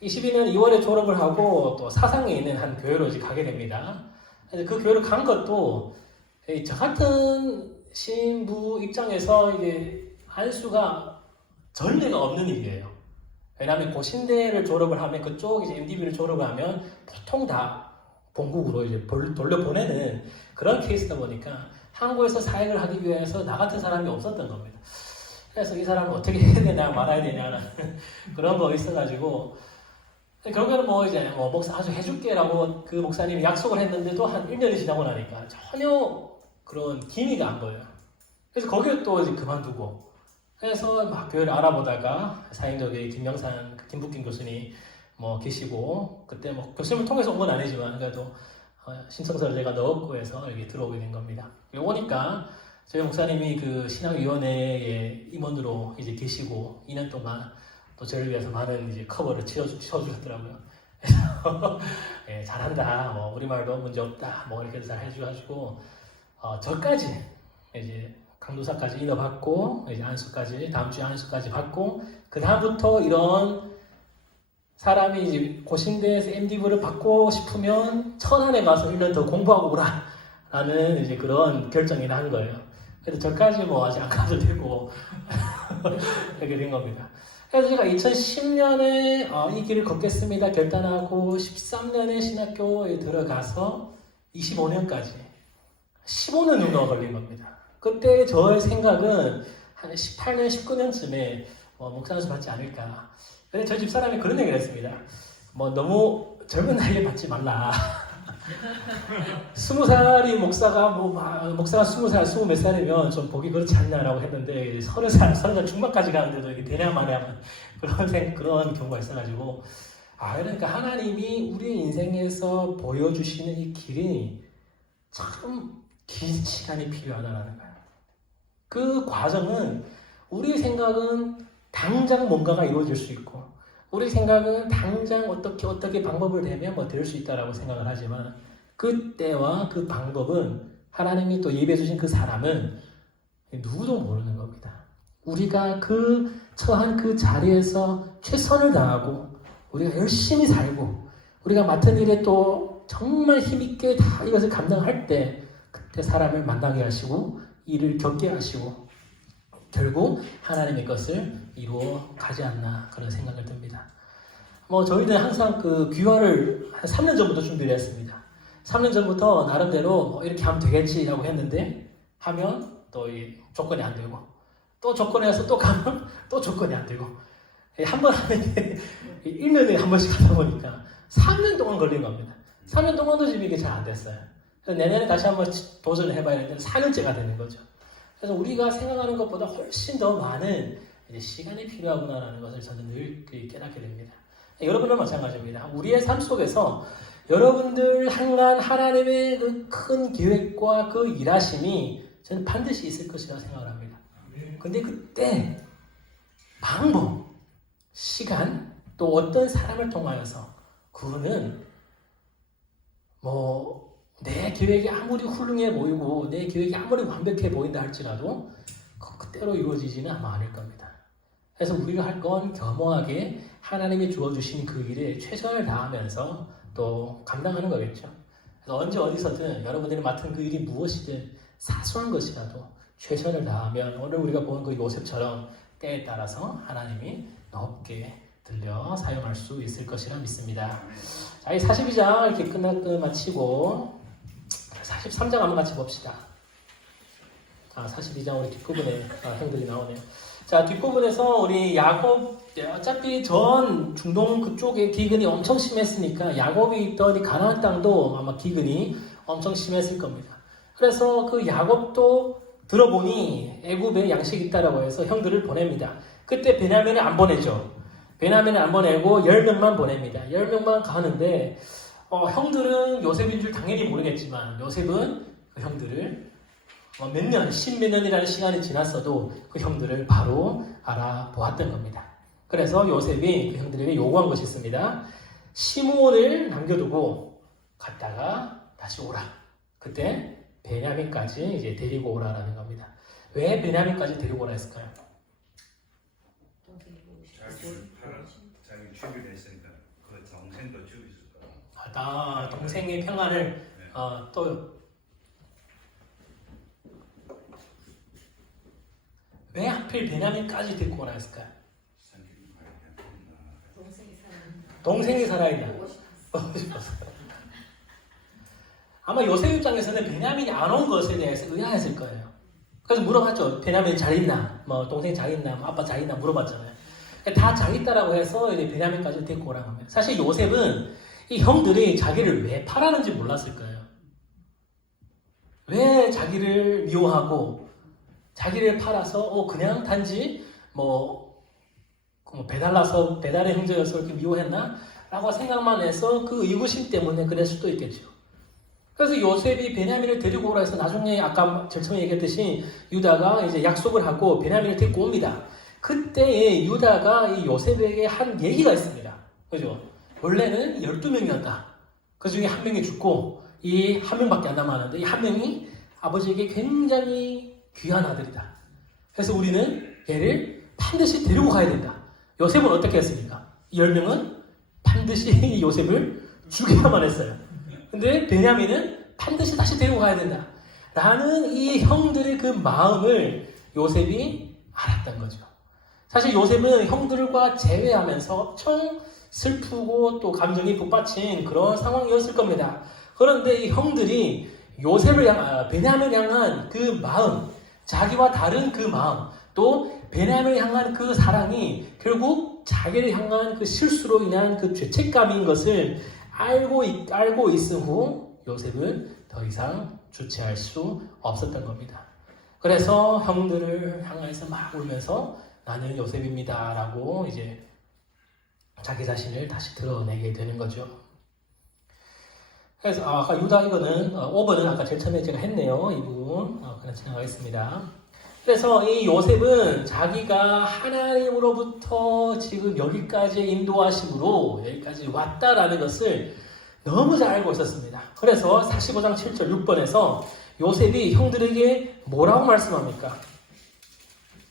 22년 2월에 졸업을 하고 또 사상에 있는 한 교회로 이제 가게 됩니다. 그래서 그 교회를 간 것도 저 같은 신부 입장에서 이게 안수가 전례가 없는 일이에요. 왜냐하면 고신대를 졸업을 하면 그쪽 이제 MDB를 졸업을 하면 보통 다 본국으로 이제 돌려보내는 그런 케이스다 보니까 한국에서 사역을 하기 위해서 나 같은 사람이 없었던 겁니다. 그래서 이 사람은 어떻게 해야 되냐 말아야 되냐는 그런 거 있어가지고 결국에는 뭐 이제 목사 아주 해줄게라고 그 목사님이 약속을 했는데도 한 1년이 지나고 나니까 전혀 그런 기미가 안 보여요. 그래서 거기를 또 이제 그만두고 그래서 막 교회를 알아보다가 사인적의 김명산 김북긴 교수님 뭐 계시고 그때 뭐 교수님을 통해서 온 건 아니지만 그래도 신청서를 제가 넣었고 해서 여기 들어오게 된 겁니다. 여기 오니까 저희 목사님이 그 신앙위원회의 임원으로 이제 계시고 2년 동안 또 저를 위해서 많은 이제 커버를 치워주셨더라고요. 그래서 예, 잘한다, 뭐 우리말도 문제 없다, 뭐 이렇게 잘 해주셔가지고 저까지 이제 강도사까지 인허받고 이제 안수까지 다음 주에 안수까지 받고 그 다음부터 이런 사람이 이제 고신대에서 MDV를 받고 싶으면 천안에 가서 1년 더 공부하고 오라라는 이제 그런 결정이 난 거예요. 그래서 저까지 뭐 아직 안 가도 되고 이렇게 된 겁니다. 그래서 제가 2010년에 이 길을 걷겠습니다 결단하고 13년에 신학교에 들어가서 25년까지 15년 정도가 걸린 겁니다. 그때 저의 생각은 한 18년, 19년쯤에 목사안수 받지 않을까. 근데 저희 집사람이 그런 얘기를 했습니다. 뭐 너무 젊은 나이에 받지 말라. 20살이 목사가 목사가 20살, 20 몇 살이면 좀 보기 그렇지 않냐라고 했는데 30살 중반까지 가는데도 이게 되냐 마냐 그런 경우가 있어가지고 그러니까 하나님이 우리 인생에서 보여주시는 이 길이 참 긴 시간이 필요하다는 거예요. 그 과정은 우리 생각은 당장 뭔가가 이루어질 수 있고 우리 생각은 당장 어떻게 방법을 대면 뭐 될 수 있다라고 생각을 하지만 그 때와 그 방법은 하나님이 또 예배해 주신 그 사람은 누구도 모르는 겁니다. 우리가 그 처한 그 자리에서 최선을 다하고 우리가 열심히 살고 우리가 맡은 일에 또 정말 힘있게 다 이것을 감당할 때 그때 사람을 만나게 하시고 일을 겪게 하시고 결국 하나님의 것을 이루어 가지 않나 그런 생각을 듭니다. 저희는 항상 그 귀화를 한 3년 전부터 준비를 했습니다. 3년 전부터 나름대로 이렇게 하면 되겠지라고 했는데 하면 또 이 조건이 안 되고 또 조건에서 또 가면 또 조건이 안 되고 한 번 하면 1년에 한 번씩 하다 보니까 3년 동안 걸린 겁니다. 3년 동안도 지금 이게 잘 안 됐어요. 그래서 내년에 다시 한번 도전을 해봐야 되는데 4년째가 되는 거죠. 그래서 우리가 생각하는 것보다 훨씬 더 많은 이제 시간이 필요하구나라는 것을 저는 늘 깨닫게 됩니다. 여러분은 마찬가지입니다. 우리의 삶 속에서 여러분들 향한 하나님의 그 큰 계획과 그 일하심이 저는 반드시 있을 것이라고 생각을 합니다. 근데 그때 방법, 시간, 또 어떤 사람을 통하여서 그거는 내 계획이 아무리 훌륭해 보이고 내 계획이 아무리 완벽해 보인다 할지라도 그때로 이루어지지는 아마 않을 겁니다. 그래서 우리가 할 건 겸허하게 하나님이 주어주신 그 일에 최선을 다하면서 또 감당하는 거겠죠. 그래서 언제 어디서든 여러분들이 맡은 그 일이 무엇이든 사소한 것이라도 최선을 다하면 오늘 우리가 본 그 요셉처럼 때에 따라서 하나님이 높게 들려 사용할 수 있을 것이라 믿습니다. 자, 이 42장 이렇게 마치고 43장 한번 같이 봅시다. 42장 우리 뒷부분에 형들이 나오네요. 자, 뒷부분에서 우리 야곱, 어차피 전 중동 그쪽에 기근이 엄청 심했으니까 야곱이 있던 이 가나안 땅도 아마 기근이 엄청 심했을 겁니다. 그래서 그 야곱도 들어보니 애굽에 양식이 있다라고 해서 형들을 보냅니다. 그때 베냐민을 안 보내죠. 베냐민을 안 보내고 10명만 보냅니다. 10명만 가는데 형들은 요셉인 줄 당연히 모르겠지만 요셉은 그 형들을 몇 년, 10몇 년이라는 시간이 지났어도 그 형들을 바로 알아보았던 겁니다. 그래서 요셉이 그 형들에게 요구한 것이 있습니다. 시므온을 남겨두고 갔다가 다시 오라. 그때 베냐민까지 이제 데리고 오라라는 겁니다. 왜 베냐민까지 데리고 오라 했을까요? 자기 죽이려 했으니까 그 동생도 죽였을 거야. 동생의 평안을 또 왜 하필 베냐민까지 데리고 오라 했을까요? 동생이 살아있나? 보고 싶었어. 아마 요셉 입장에서는 베냐민이 안 온 것에 대해서 의아했을 거예요. 그래서 물어봤죠. 베냐민 잘 있나? 뭐 동생 잘 있나? 뭐 아빠 잘 있나? 물어봤잖아요. 다 잘 있다라고 해서 이제 베냐민까지 데리고 오라고 합니다. 사실 요셉은 이 형들이 자기를 왜 팔았는지 몰랐을 거예요. 왜 자기를 미워하고 자기를 팔아서 그냥 단지 뭐 배달의 형제여서 이렇게 미워했나? 라고 생각만 해서 그 의구심 때문에 그럴 수도 있겠죠. 그래서 요셉이 베냐민을 데리고 오라 해서 나중에 아까 제일 처음에 얘기했듯이 유다가 이제 약속을 하고 베냐민을 데리고 옵니다. 그때 유다가 이 요셉에게 한 얘기가 있습니다. 그죠? 원래는 12명이었다. 그 중에 한 명이 죽고 이 한 명밖에 안 남았는데 이 한 명이 아버지에게 굉장히 귀한 아들이다. 그래서 우리는 얘를 반드시 데리고 가야 된다. 요셉은 어떻게 했습니까? 이 10명은 반드시 요셉을 죽여야만 했어요. 근데 베냐민은 반드시 다시 데리고 가야 된다. 라는 이 형들의 그 마음을 요셉이 알았던 거죠. 사실 요셉은 형들과 재회하면서 엄청 슬프고 또 감정이 북받친 그런 상황이었을 겁니다. 그런데 이 형들이 베냐민을 향한 그 마음, 자기와 다른 그 마음, 또 베냐민을 향한 그 사랑이 결국 자기를 향한 그 실수로 인한 그 죄책감인 것을 알고 있은 후 요셉은 더 이상 주체할 수 없었던 겁니다. 그래서 형들을 향해서 막 울면서 나는 요셉입니다 라고 이제 자기 자신을 다시 드러내게 되는 거죠. 그래서 아까 유다 이거는 5번은 아까 제일 처음에 제가 했네요. 이 부분 그냥 지나가겠습니다. 그래서 이 요셉은 자기가 하나님으로부터 지금 여기까지의 인도하심으로 여기까지 왔다라는 것을 너무 잘 알고 있었습니다. 그래서 45장 7절 6번에서 요셉이 형들에게 뭐라고 말씀합니까?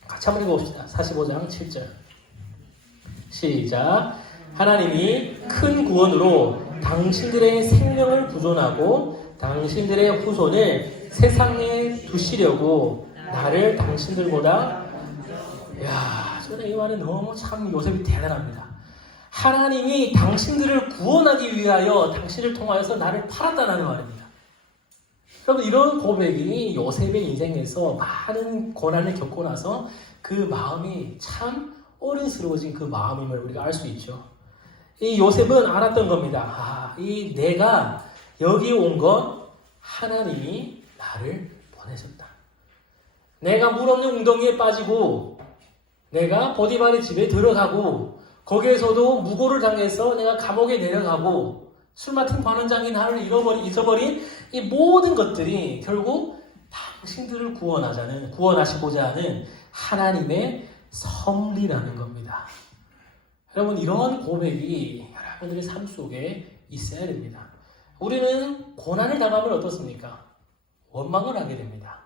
같이 한번 읽어봅시다. 45장 7절 시작. 하나님이 큰 구원으로 당신들의 생명을 구존하고 당신들의 후손을 세상에 두시려고 나를 당신들보다 저는 이 말은 너무 참 요셉이 대단합니다. 하나님이 당신들을 구원하기 위하여 당신을 통하여서 나를 팔았다는 말입니다. 여러분 이런 고백이 요셉의 인생에서 많은 고난을 겪고 나서 그 마음이 참 어른스러워진 그 마음임을 우리가 알 수 있죠. 이 요셉은 알았던 겁니다. 이 내가 여기 온 건 하나님이 나를 보내셨다. 내가 물 없는 웅덩이에 빠지고 내가 보디발의 집에 들어가고 거기에서도 무고를 당해서 내가 감옥에 내려가고 술 맡은 관원장이 나를 잊어버린 이 모든 것들이 결국 당신들을 구원하시고자 하는 하나님의 섭리라는 겁니다. 여러분 이런 고백이 여러분들의 삶 속에 있어야 됩니다. 우리는 고난을 당하면 어떻습니까? 원망을 하게 됩니다.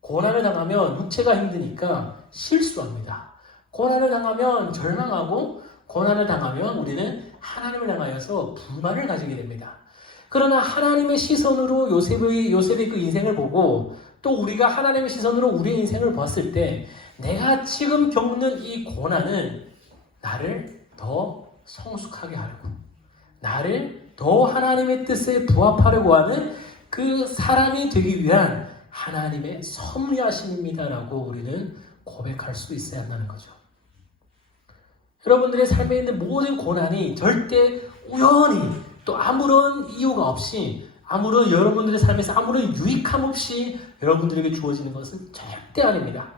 고난을 당하면 육체가 힘드니까 실수합니다. 고난을 당하면 절망하고 고난을 당하면 우리는 하나님을 향하여서 불만을 가지게 됩니다. 그러나 하나님의 시선으로 요셉의 그 인생을 보고 또 우리가 하나님의 시선으로 우리의 인생을 봤을 때 내가 지금 겪는 이 고난은 나를 더 성숙하게 하려고 나를 더 하나님의 뜻에 부합하려고 하는 그 사람이 되기 위한 하나님의 섭리하심입니다라고 우리는 고백할 수 있어야 한다는 거죠. 여러분들의 삶에 있는 모든 고난이 절대 우연히 또 아무런 이유가 없이 여러분들의 삶에서 아무런 유익함 없이 여러분들에게 주어지는 것은 절대 아닙니다.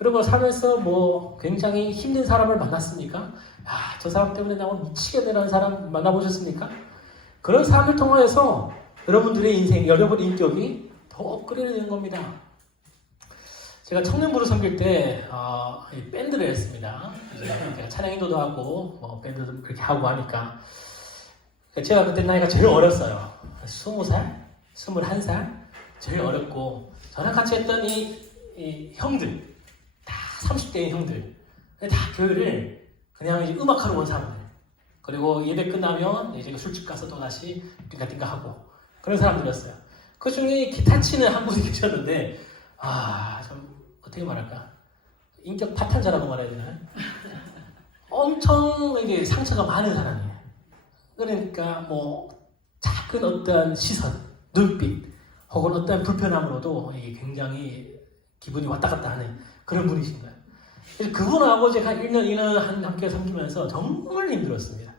여러분 살면서 굉장히 힘든 사람을 만났습니까? 저 사람 때문에 나 오늘 미치겠네라는 사람 만나보셨습니까? 그런 사람을 통하여서 여러분들의 인생, 여러분의 인격이 더 업그레이드 되는 겁니다. 제가 청년부를 섬길 때 밴드를 했습니다. 제가 찬양 인도도 하고 밴드도 그렇게 하고 하니까 제가 그때 나이가 제일 어렸어요. 20살? 21살? 제일 어렸고 저랑 같이 했던 이 형들 다 30대의 형들 다 교회를 그냥 이제 음악하러 온 사람들 그리고 예배 끝나면 이제 술집 가서 또 다시 띵가띵가 하고 그런 사람들이었어요. 그 중에 기타 치는 한 분이 계셨는데 좀 어떻게 말할까 인격 파탄자라고 말해야 되나요? 엄청 이게 상처가 많은 사람이에요. 그러니까 뭐 작은 어떤 시선, 눈빛 혹은 어떤 불편함으로도 이게 굉장히 기분이 왔다 갔다 하는 그런 분이신 거예요. 그래서 그분하고 제가 1년 함께 섬기면서 정말 힘들었습니다.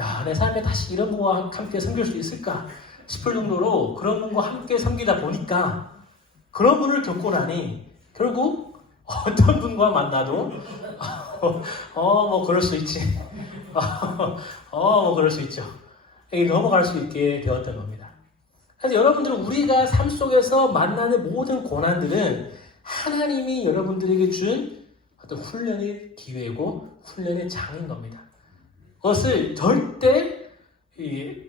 야, 내 삶에 다시 이런 분과 함께 섬길 수 있을까 싶을 정도로 그런 분과 함께 섬기다 보니까 그런 분을 겪고 나니 결국 어떤 분과 만나도 뭐 그럴 수 있지. 뭐 그럴 수 있죠. 이게 넘어갈 수 있게 되었던 겁니다. 그래서 여러분들은 우리가 삶 속에서 만나는 모든 고난들은 하나님이 여러분들에게 준 어떤 훈련의 기회고 훈련의 장인 겁니다. 그것을 절대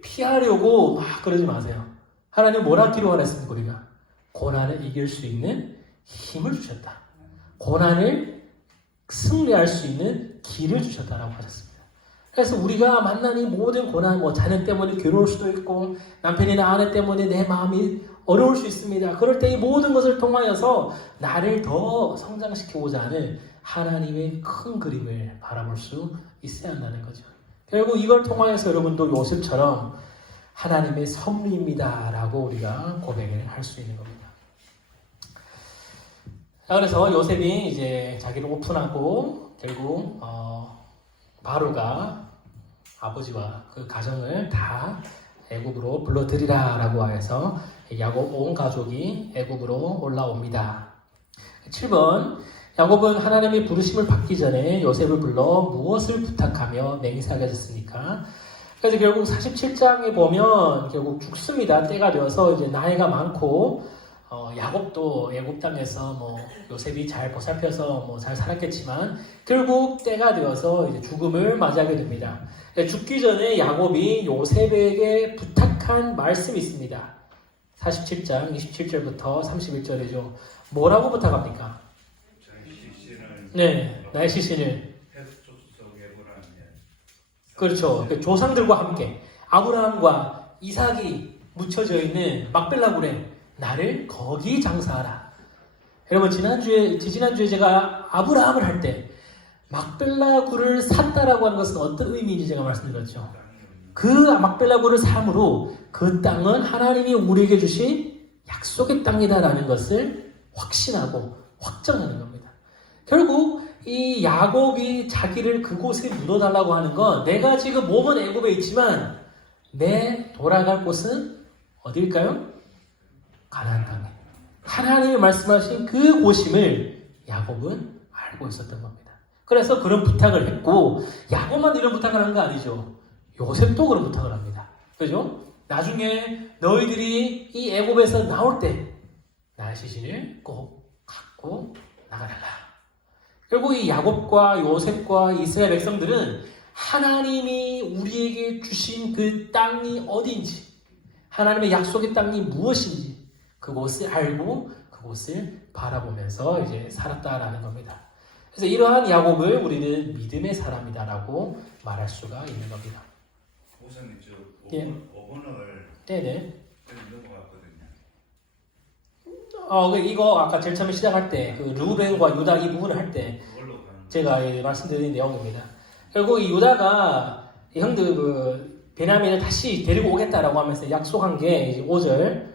피하려고 막 그러지 마세요. 하나님 뭐라 기도하랬습니까? 우리가 고난을 이길 수 있는 힘을 주셨다. 고난을 승리할 수 있는 길을 주셨다라고 하셨습니다. 그래서 우리가 만나는 이 모든 고난, 뭐 자녀 때문에 괴로울 수도 있고 남편이나 아내 때문에 내 마음이 어려울 수 있습니다. 그럴 때 이 모든 것을 통하여서 나를 더 성장시키고자 하는 하나님의 큰 그림을 바라볼 수 있어야 한다는 거죠. 결국 이걸 통하여서 여러분도 요셉처럼 하나님의 섭리입니다 라고 우리가 고백을 할 수 있는 겁니다. 자, 그래서 요셉이 이제 자기를 오픈하고 결국 바로가 아버지와 그 가정을 다 애굽으로 불러들이라 라고 해서 야곱 온 가족이 애굽으로 올라옵니다. 7번 야곱은 하나님의 부르심을 받기 전에 요셉을 불러 무엇을 부탁하며 맹세하겠습니까? 그래서 결국 47장에 보면 결국 죽습니다. 때가 되어서 이제 나이가 많고 야곱도 애굽 땅에서 뭐 요셉이 잘 보살펴서 뭐 잘 살았겠지만 결국 때가 되어서 이제 죽음을 맞이하게 됩니다. 죽기 전에 야곱이 요셉에게 부탁한 말씀이 있습니다. 47장 27절부터 31절이죠. 뭐라고 부탁합니까? 네, 나의 시신을 그렇죠. 조상들과 함께 아브라함과 이삭이 묻혀져 있는 막벨라굴에 나를 거기 장사하라. 여러분 지난주에 제가 아브라함을 할 때 막벨라굴을 샀다라고 하는 것은 어떤 의미인지 제가 말씀드렸죠. 그 막벨라굴을 삼으로 그 땅은 하나님이 우리에게 주신 약속의 땅이다라는 것을 확신하고 확정하는 겁니다. 결국 이 야곱이 자기를 그곳에 묻어달라고 하는 건 내가 지금 몸은 애굽에 있지만 내 돌아갈 곳은 어디일까요? 가나안 땅에. 하나님이 말씀하신 그 곳임을 야곱은 알고 있었던 겁니다. 그래서 그런 부탁을 했고 야곱만 이런 부탁을 한 거 아니죠. 요셉도 그런 부탁을 합니다. 그죠? 나중에 너희들이 이 애굽에서 나올 때 나의 시신을 꼭 갖고 나가달라. 결국 이 야곱과 요셉과 이스라엘 백성들은 하나님이 우리에게 주신 그 땅이 어디인지, 하나님의 약속의 땅이 무엇인지 그곳을 알고 그곳을 바라보면서 이제 살았다라는 겁니다. 그래서 이러한 야곱을 우리는 믿음의 사람이다라고 말할 수가 있는 겁니다. 목사님 저 5번을 네네. 넘어갔거든요. 이거 아까 제일 처음에 시작할 때 그 르우벤과 유다 이 부분을 할 때 제가 말씀드린 내용입니다. 결국 이 유다가 이 형들 그 베냐민을 다시 데리고 오겠다라고 하면서 약속한 게 이제 5절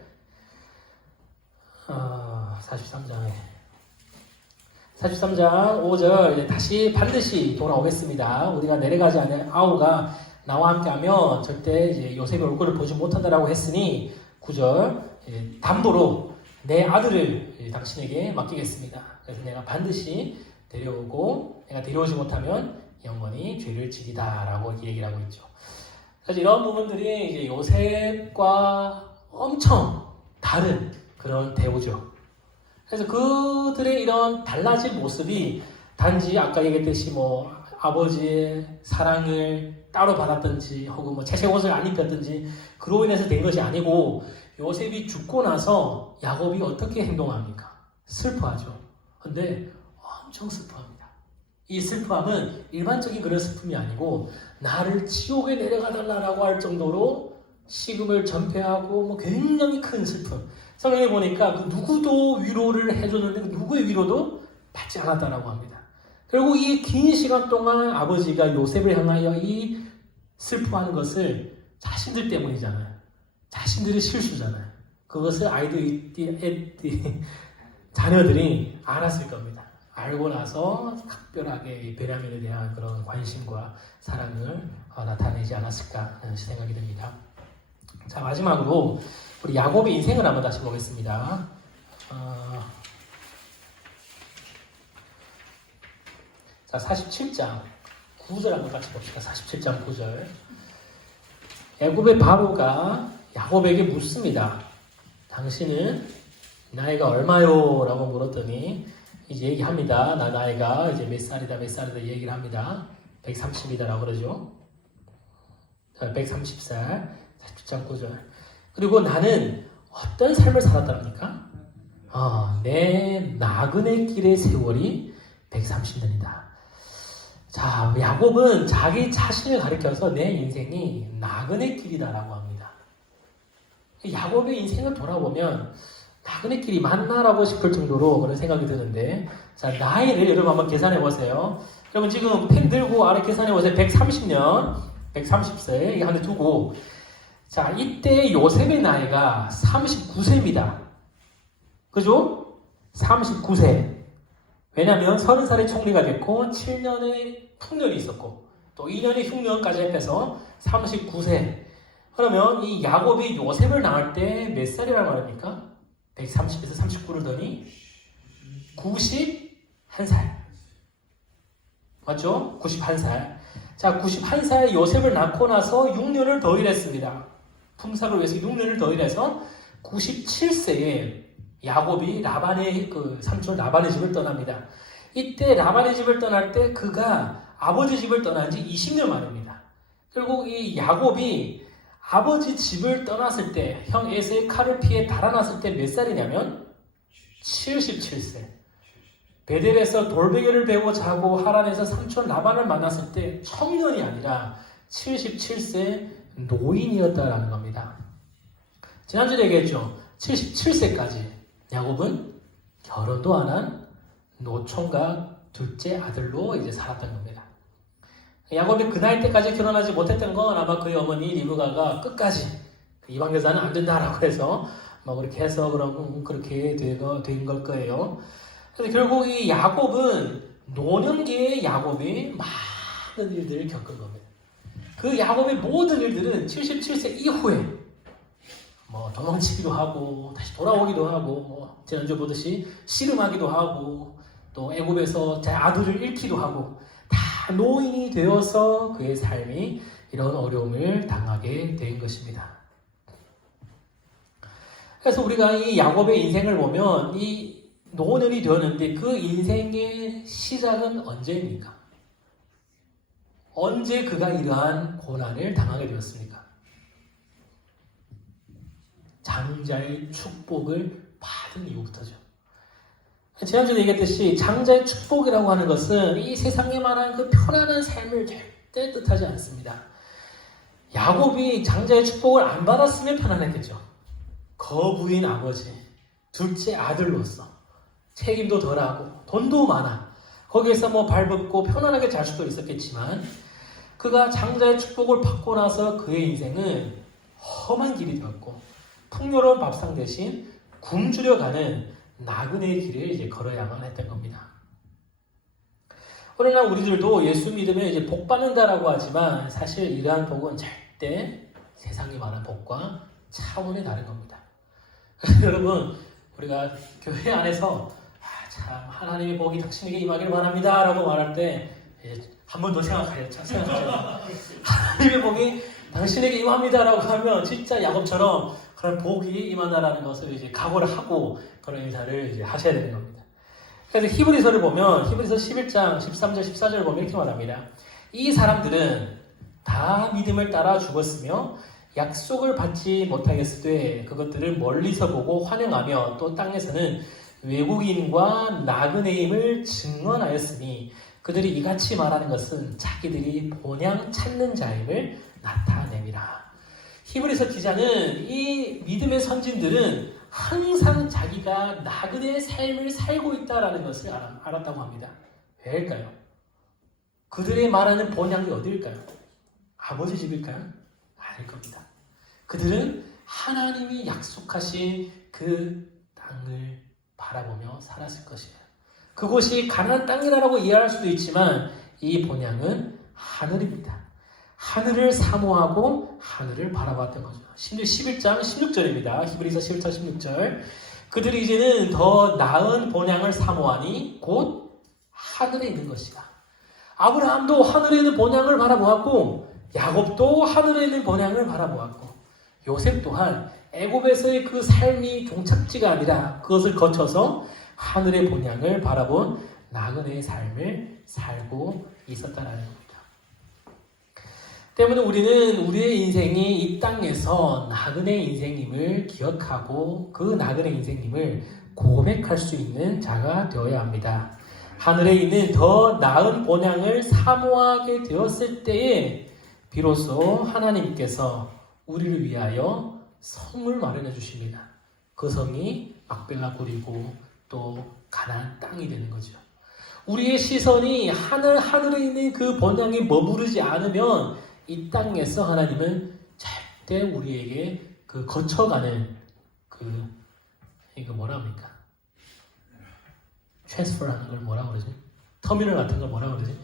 43장 5절 이제 다시 반드시 돌아오겠습니다. 우리가 내려가지 않은 아우가 나와 함께하면 절대 이제 요셉의 얼굴을 보지 못한다라고 했으니 9절 담보로 내 아들을 당신에게 맡기겠습니다. 그래서 내가 반드시 데려오고 내가 데려오지 못하면 영원히 죄를 지리다라고 얘기를 하고 있죠. 그래서 이런 부분들이 이제 요셉과 엄청 다른 그런 대우죠. 그래서 그들의 이런 달라진 모습이 단지 아까 얘기했듯이 뭐 아버지의 사랑을 따로 받았든지 혹은 뭐 채색 옷을 안 입혔든지 그로 인해서 된 것이 아니고 요셉이 죽고 나서 야곱이 어떻게 행동합니까? 슬퍼하죠. 근데 엄청 슬퍼합니다. 이 슬퍼함은 일반적인 그런 슬픔이 아니고 나를 지옥에 내려가달라고 할 정도로 식음을 전폐하고 뭐 굉장히 큰 슬픔. 성경에 보니까 그 누구도 위로를 해줬는데 그 누구의 위로도 받지 않았다라고 합니다. 결국 이 긴 시간 동안 아버지가 요셉을 향하여 이 슬퍼하는 것을 자신들 때문이잖아요. 자신들의 실수잖아요. 그것을 자녀들이 알았을 겁니다. 알고 나서 각별하게 베냐민에 대한 그런 관심과 사랑을 나타내지 않았을까 하는 생각이 듭니다. 자, 마지막으로 우리 야곱의 인생을 한번 다시 보겠습니다. 자, 47장 9절 한번 같이 봅시다. 47장 9절. 애굽의 바로가 야곱에게 묻습니다. 당신은 나이가 얼마요? 라고 물었더니 이제 얘기합니다. 나이가 이제 몇 살이다 얘기를 합니다. 130이다라고 그러죠. 130살 47장 9절. 그리고 나는 어떤 삶을 살았답니까? 내 나그네 길의 세월이 130년이다. 자, 야곱은 자기 자신을 가리켜서 내 인생이 나그네 길이다라고 합니다. 야곱의 인생을 돌아보면 나그네 길이 맞나라고 싶을 정도로 그런 생각이 드는데, 자, 나이를 여러분 한번 계산해 보세요. 여러분 지금 펜 들고 아래 계산해 보세요. 130년, 130세 이게 한 대 두고, 자, 이때 요셉의 나이가 39세입니다. 그죠? 39세. 왜냐하면 30살에 총리가 됐고 7년의 풍년이 있었고 또 2년의 흉년까지 합해서 39세. 그러면 이 야곱이 요셉을 낳을 때 몇 살이라고 말합니까? 130에서 39를 더니 91살. 맞죠? 91살. 자, 91살 요셉을 낳고 나서 6년을 더 일했습니다. 품삯을 위해서 6년을 더 일해서 97세에 야곱이 라반의 삼촌 라반의 집을 떠납니다. 이때 라반의 집을 떠날 때 그가 아버지 집을 떠난 지 20년 만입니다. 결국 이 야곱이 아버지 집을 떠났을 때, 형 에서의 칼을 피해 달아났을 때 몇 살이냐면 77세. 베델에서 돌베개를 베고 자고 하란에서 삼촌 라반을 만났을 때 청년이 아니라 77세 노인이었다라는 겁니다. 지난주에 얘기했죠. 77세까지 야곱은 결혼도 안 한 노총각 둘째 아들로 이제 살았던 겁니다. 야곱이 그 나이 때까지 결혼하지 못했던 건 아마 그의 어머니 리브가가 끝까지 이방 여자는 안 된다라고 해서 막 그렇게 해서 그렇게 된 걸 거예요. 그래서 결국 이 야곱은 노년기의 야곱이 많은 일들을 겪은 겁니다. 그 야곱의 모든 일들은 77세 이후에 도망치기도 하고 다시 돌아오기도 하고 지난주 보듯이 씨름하기도 하고 또 애굽에서 제 아들을 잃기도 하고 다 노인이 되어서 그의 삶이 이런 어려움을 당하게 된 것입니다. 그래서 우리가 이 야곱의 인생을 보면 이 노년이 되었는데 그 인생의 시작은 언제입니까? 언제 그가 이러한 고난을 당하게 되었습니까? 장자의 축복을 받은 이후부터죠. 지난주에 얘기했듯이 장자의 축복이라고 하는 것은 이 세상에 말하는 그 편안한 삶을 절대 뜻하지 않습니다. 야곱이 장자의 축복을 안 받았으면 편안했겠죠. 거부인 아버지, 둘째 아들로서 책임도 덜하고 돈도 많아. 거기에서 발벗고 편안하게 잘 수도 있었겠지만 그가 장자의 축복을 받고 나서 그의 인생은 험한 길이 되었고 풍요로운 밥상 대신 굶주려 가는 나그네의 길을 이제 걸어야만 했던 겁니다. 그러나 우리들도 예수 믿으면 이제 복 받는다라고 하지만 사실 이러한 복은 절대 세상이 말하는 복과 차원이 다른 겁니다. 여러분, 우리가 교회 안에서 참 하나님의 복이 당신에게 임하기를 바랍니다 라고 말할 때 한 번 더 생각하세요. 하나님의 복이 당신에게 임합니다 라고 하면 진짜 야곱처럼 그런 복이 임한다라는 것을 이제 각오를 하고 그런 인사를 이제 하셔야 되는 겁니다. 그래서 히브리서를 보면 히브리서 11장 13절 14절을 보면 이렇게 말합니다. 이 사람들은 다 믿음을 따라 죽었으며 약속을 받지 못하겠으되 그것들을 멀리서 보고 환영하며 또 땅에서는 외국인과 나그네임을 증언하였으니 그들이 이같이 말하는 것은 자기들이 본향 찾는 자임을 나타냅니다. 히브리서 기자는 이 믿음의 선진들은 항상 자기가 나그네의 삶을 살고 있다는 것을 알았다고 합니다. 왜일까요? 그들의 말하는 본향이 어디일까요? 아버지 집일까요? 아닐 겁니다. 그들은 하나님이 약속하신 그 땅을 바라보며 살았을 것이에요. 그곳이 가나안 땅이라고 이해할 수도 있지만 이 본향은 하늘입니다. 하늘을 사모하고 하늘을 바라봤던 거죠. 11장 16절입니다. 히브리서 11장 16절. 그들이 이제는 더 나은 본향을 사모하니 곧 하늘에 있는 것이다. 아브라함도 하늘에 있는 본향을 바라보았고 야곱도 하늘에 있는 본향을 바라보았고 요셉 또한 애굽에서의 그 삶이 종착지가 아니라 그것을 거쳐서 하늘의 본향을 바라본 나그네의 삶을 살고 있었다는 겁니다. 때문에 우리는 우리의 인생이 이 땅에서 나그네 인생임을 기억하고 그 나그네 인생임을 고백할 수 있는 자가 되어야 합니다. 하늘에 있는 더 나은 본향을 사모하게 되었을 때에 비로소 하나님께서 우리를 위하여 성을 마련해 주십니다. 그 성이 막벨라 굴이고 또 가나안 땅이 되는 거죠. 우리의 시선이 하늘에 있는 그 본향에 머무르지 않으면 이 땅에서 하나님은 절대 우리에게 그 거쳐가는 이거 뭐라 합니까? 트랜스퍼라는 걸 뭐라 그러지? 터미널 같은 걸 뭐라 그러지?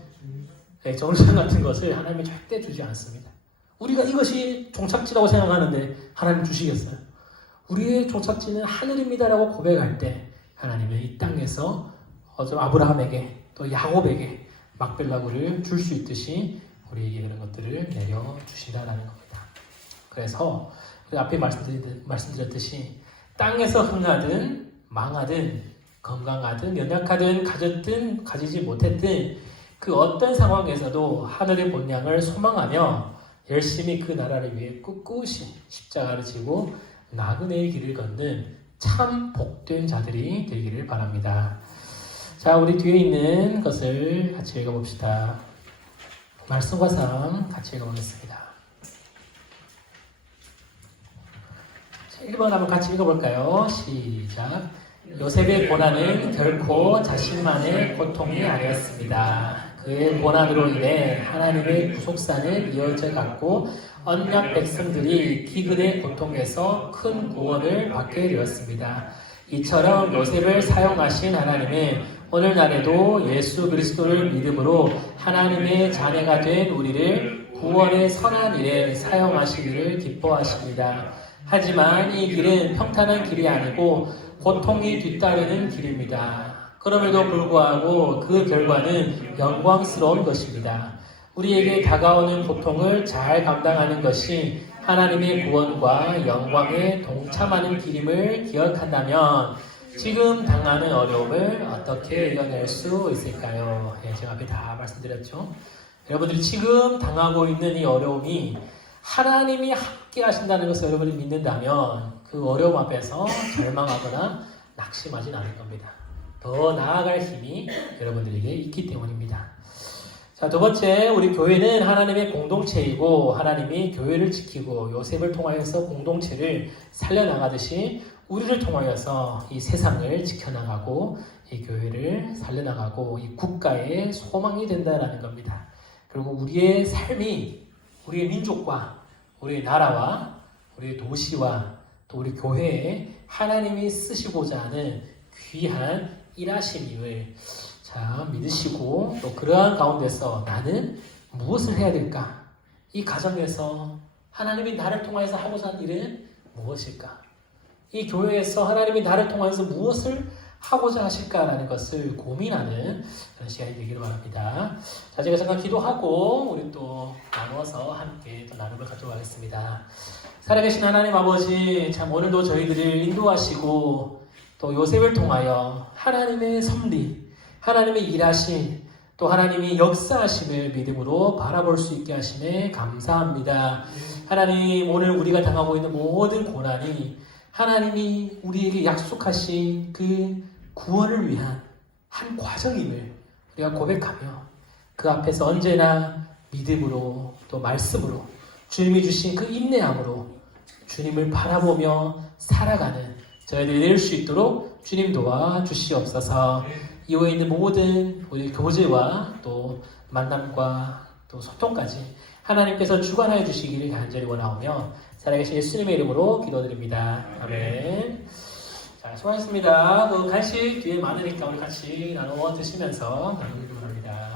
정류장 같은 것을 하나님이 절대 주지 않습니다. 우리가 이것이 종착지라고 생각하는데 하나님 주시겠어요? 우리의 종착지는 하늘입니다라고 고백할 때 하나님은 이 땅에서 아브라함에게 또 야곱에게 막벨라굴을 줄 수 있듯이 우리에게 그런 것들을 내려주신다라는 겁니다. 그래서 앞에 말씀드렸듯이 땅에서 흥하든 망하든 건강하든 연약하든 가졌든 가지지 못했든 그 어떤 상황에서도 하늘의 본향을 소망하며 열심히 그 나라를 위해 꿋꿋이 십자가를 지고 나그네의 길을 걷는 참 복된 자들이 되기를 바랍니다. 자, 우리 뒤에 있는 것을 같이 읽어봅시다. 말씀과 삶 같이 읽어보겠습니다. 1번 한번 같이 읽어볼까요? 시작. 요셉의 고난은 결코 자신만의 고통이 아니었습니다. 그의 고난으로 인해 하나님의 구속사는 이어져 갔고 언약 백성들이 기근의 고통에서 큰 구원을 받게 되었습니다. 이처럼 요셉을 사용하신 하나님은 오늘날에도 예수 그리스도를 믿음으로 하나님의 자녀가 된 우리를 구원의 선한 일에 사용하시기를 기뻐하십니다. 하지만 이 길은 평탄한 길이 아니고 고통이 뒤따르는 길입니다. 그럼에도 불구하고 그 결과는 영광스러운 것입니다. 우리에게 다가오는 고통을 잘 감당하는 것이 하나님의 구원과 영광에 동참하는 길임을 기억한다면 지금 당하는 어려움을 어떻게 이겨낼 수 있을까요? 제가 앞에 다 말씀드렸죠. 여러분들이 지금 당하고 있는 이 어려움이 하나님이 함께 하신다는 것을 여러분이 믿는다면 그 어려움 앞에서 절망하거나 낙심하진 않을 겁니다. 더 나아갈 힘이 여러분들에게 있기 때문입니다. 자, 두 번째, 우리 교회는 하나님의 공동체이고 하나님이 교회를 지키고 요셉을 통하여서 공동체를 살려나가듯이 우리를 통하여서 이 세상을 지켜나가고 이 교회를 살려나가고 이 국가의 소망이 된다는 겁니다. 그리고 우리의 삶이 우리의 민족과 우리의 나라와 우리의 도시와 또 우리 교회에 하나님이 쓰시고자 하는 귀한 일하심임을 믿으시고 또 그러한 가운데서 나는 무엇을 해야 될까? 이 가정에서 하나님이 나를 통하여서 하고자 하는 일은 무엇일까? 이 교회에서 하나님이 나를 통하여서 무엇을 하고자 하실까라는 것을 고민하는 그런 시간이 되기를 바랍니다. 자, 제가 잠깐 기도하고 우리 또 나누어서 함께 또 나눔을 갖도록 하겠습니다. 살아계신 하나님 아버지, 참 오늘도 저희들을 인도하시고 또 요셉을 통하여 하나님의 섭리, 하나님의 일하신 또 하나님이 역사하심을 믿음으로 바라볼 수 있게 하심에 감사합니다. 하나님, 오늘 우리가 당하고 있는 모든 고난이 하나님이 우리에게 약속하신 그 구원을 위한 한 과정임을 우리가 고백하며 그 앞에서 언제나 믿음으로 또 말씀으로 주님이 주신 그 인내함으로 주님을 바라보며 살아가는 저희들이 될 수 있도록 주님 도와주시옵소서. 이후에 있는 모든 우리 교제와 또 만남과 또 소통까지 하나님께서 주관하여 주시기를 간절히 원하오며 살아계신 예수님의 이름으로 기도드립니다. 아멘. 자, 수고하셨습니다. 그 간식 뒤에 많으니까 우리 같이 나누어 드시면서 나누기를 바랍니다.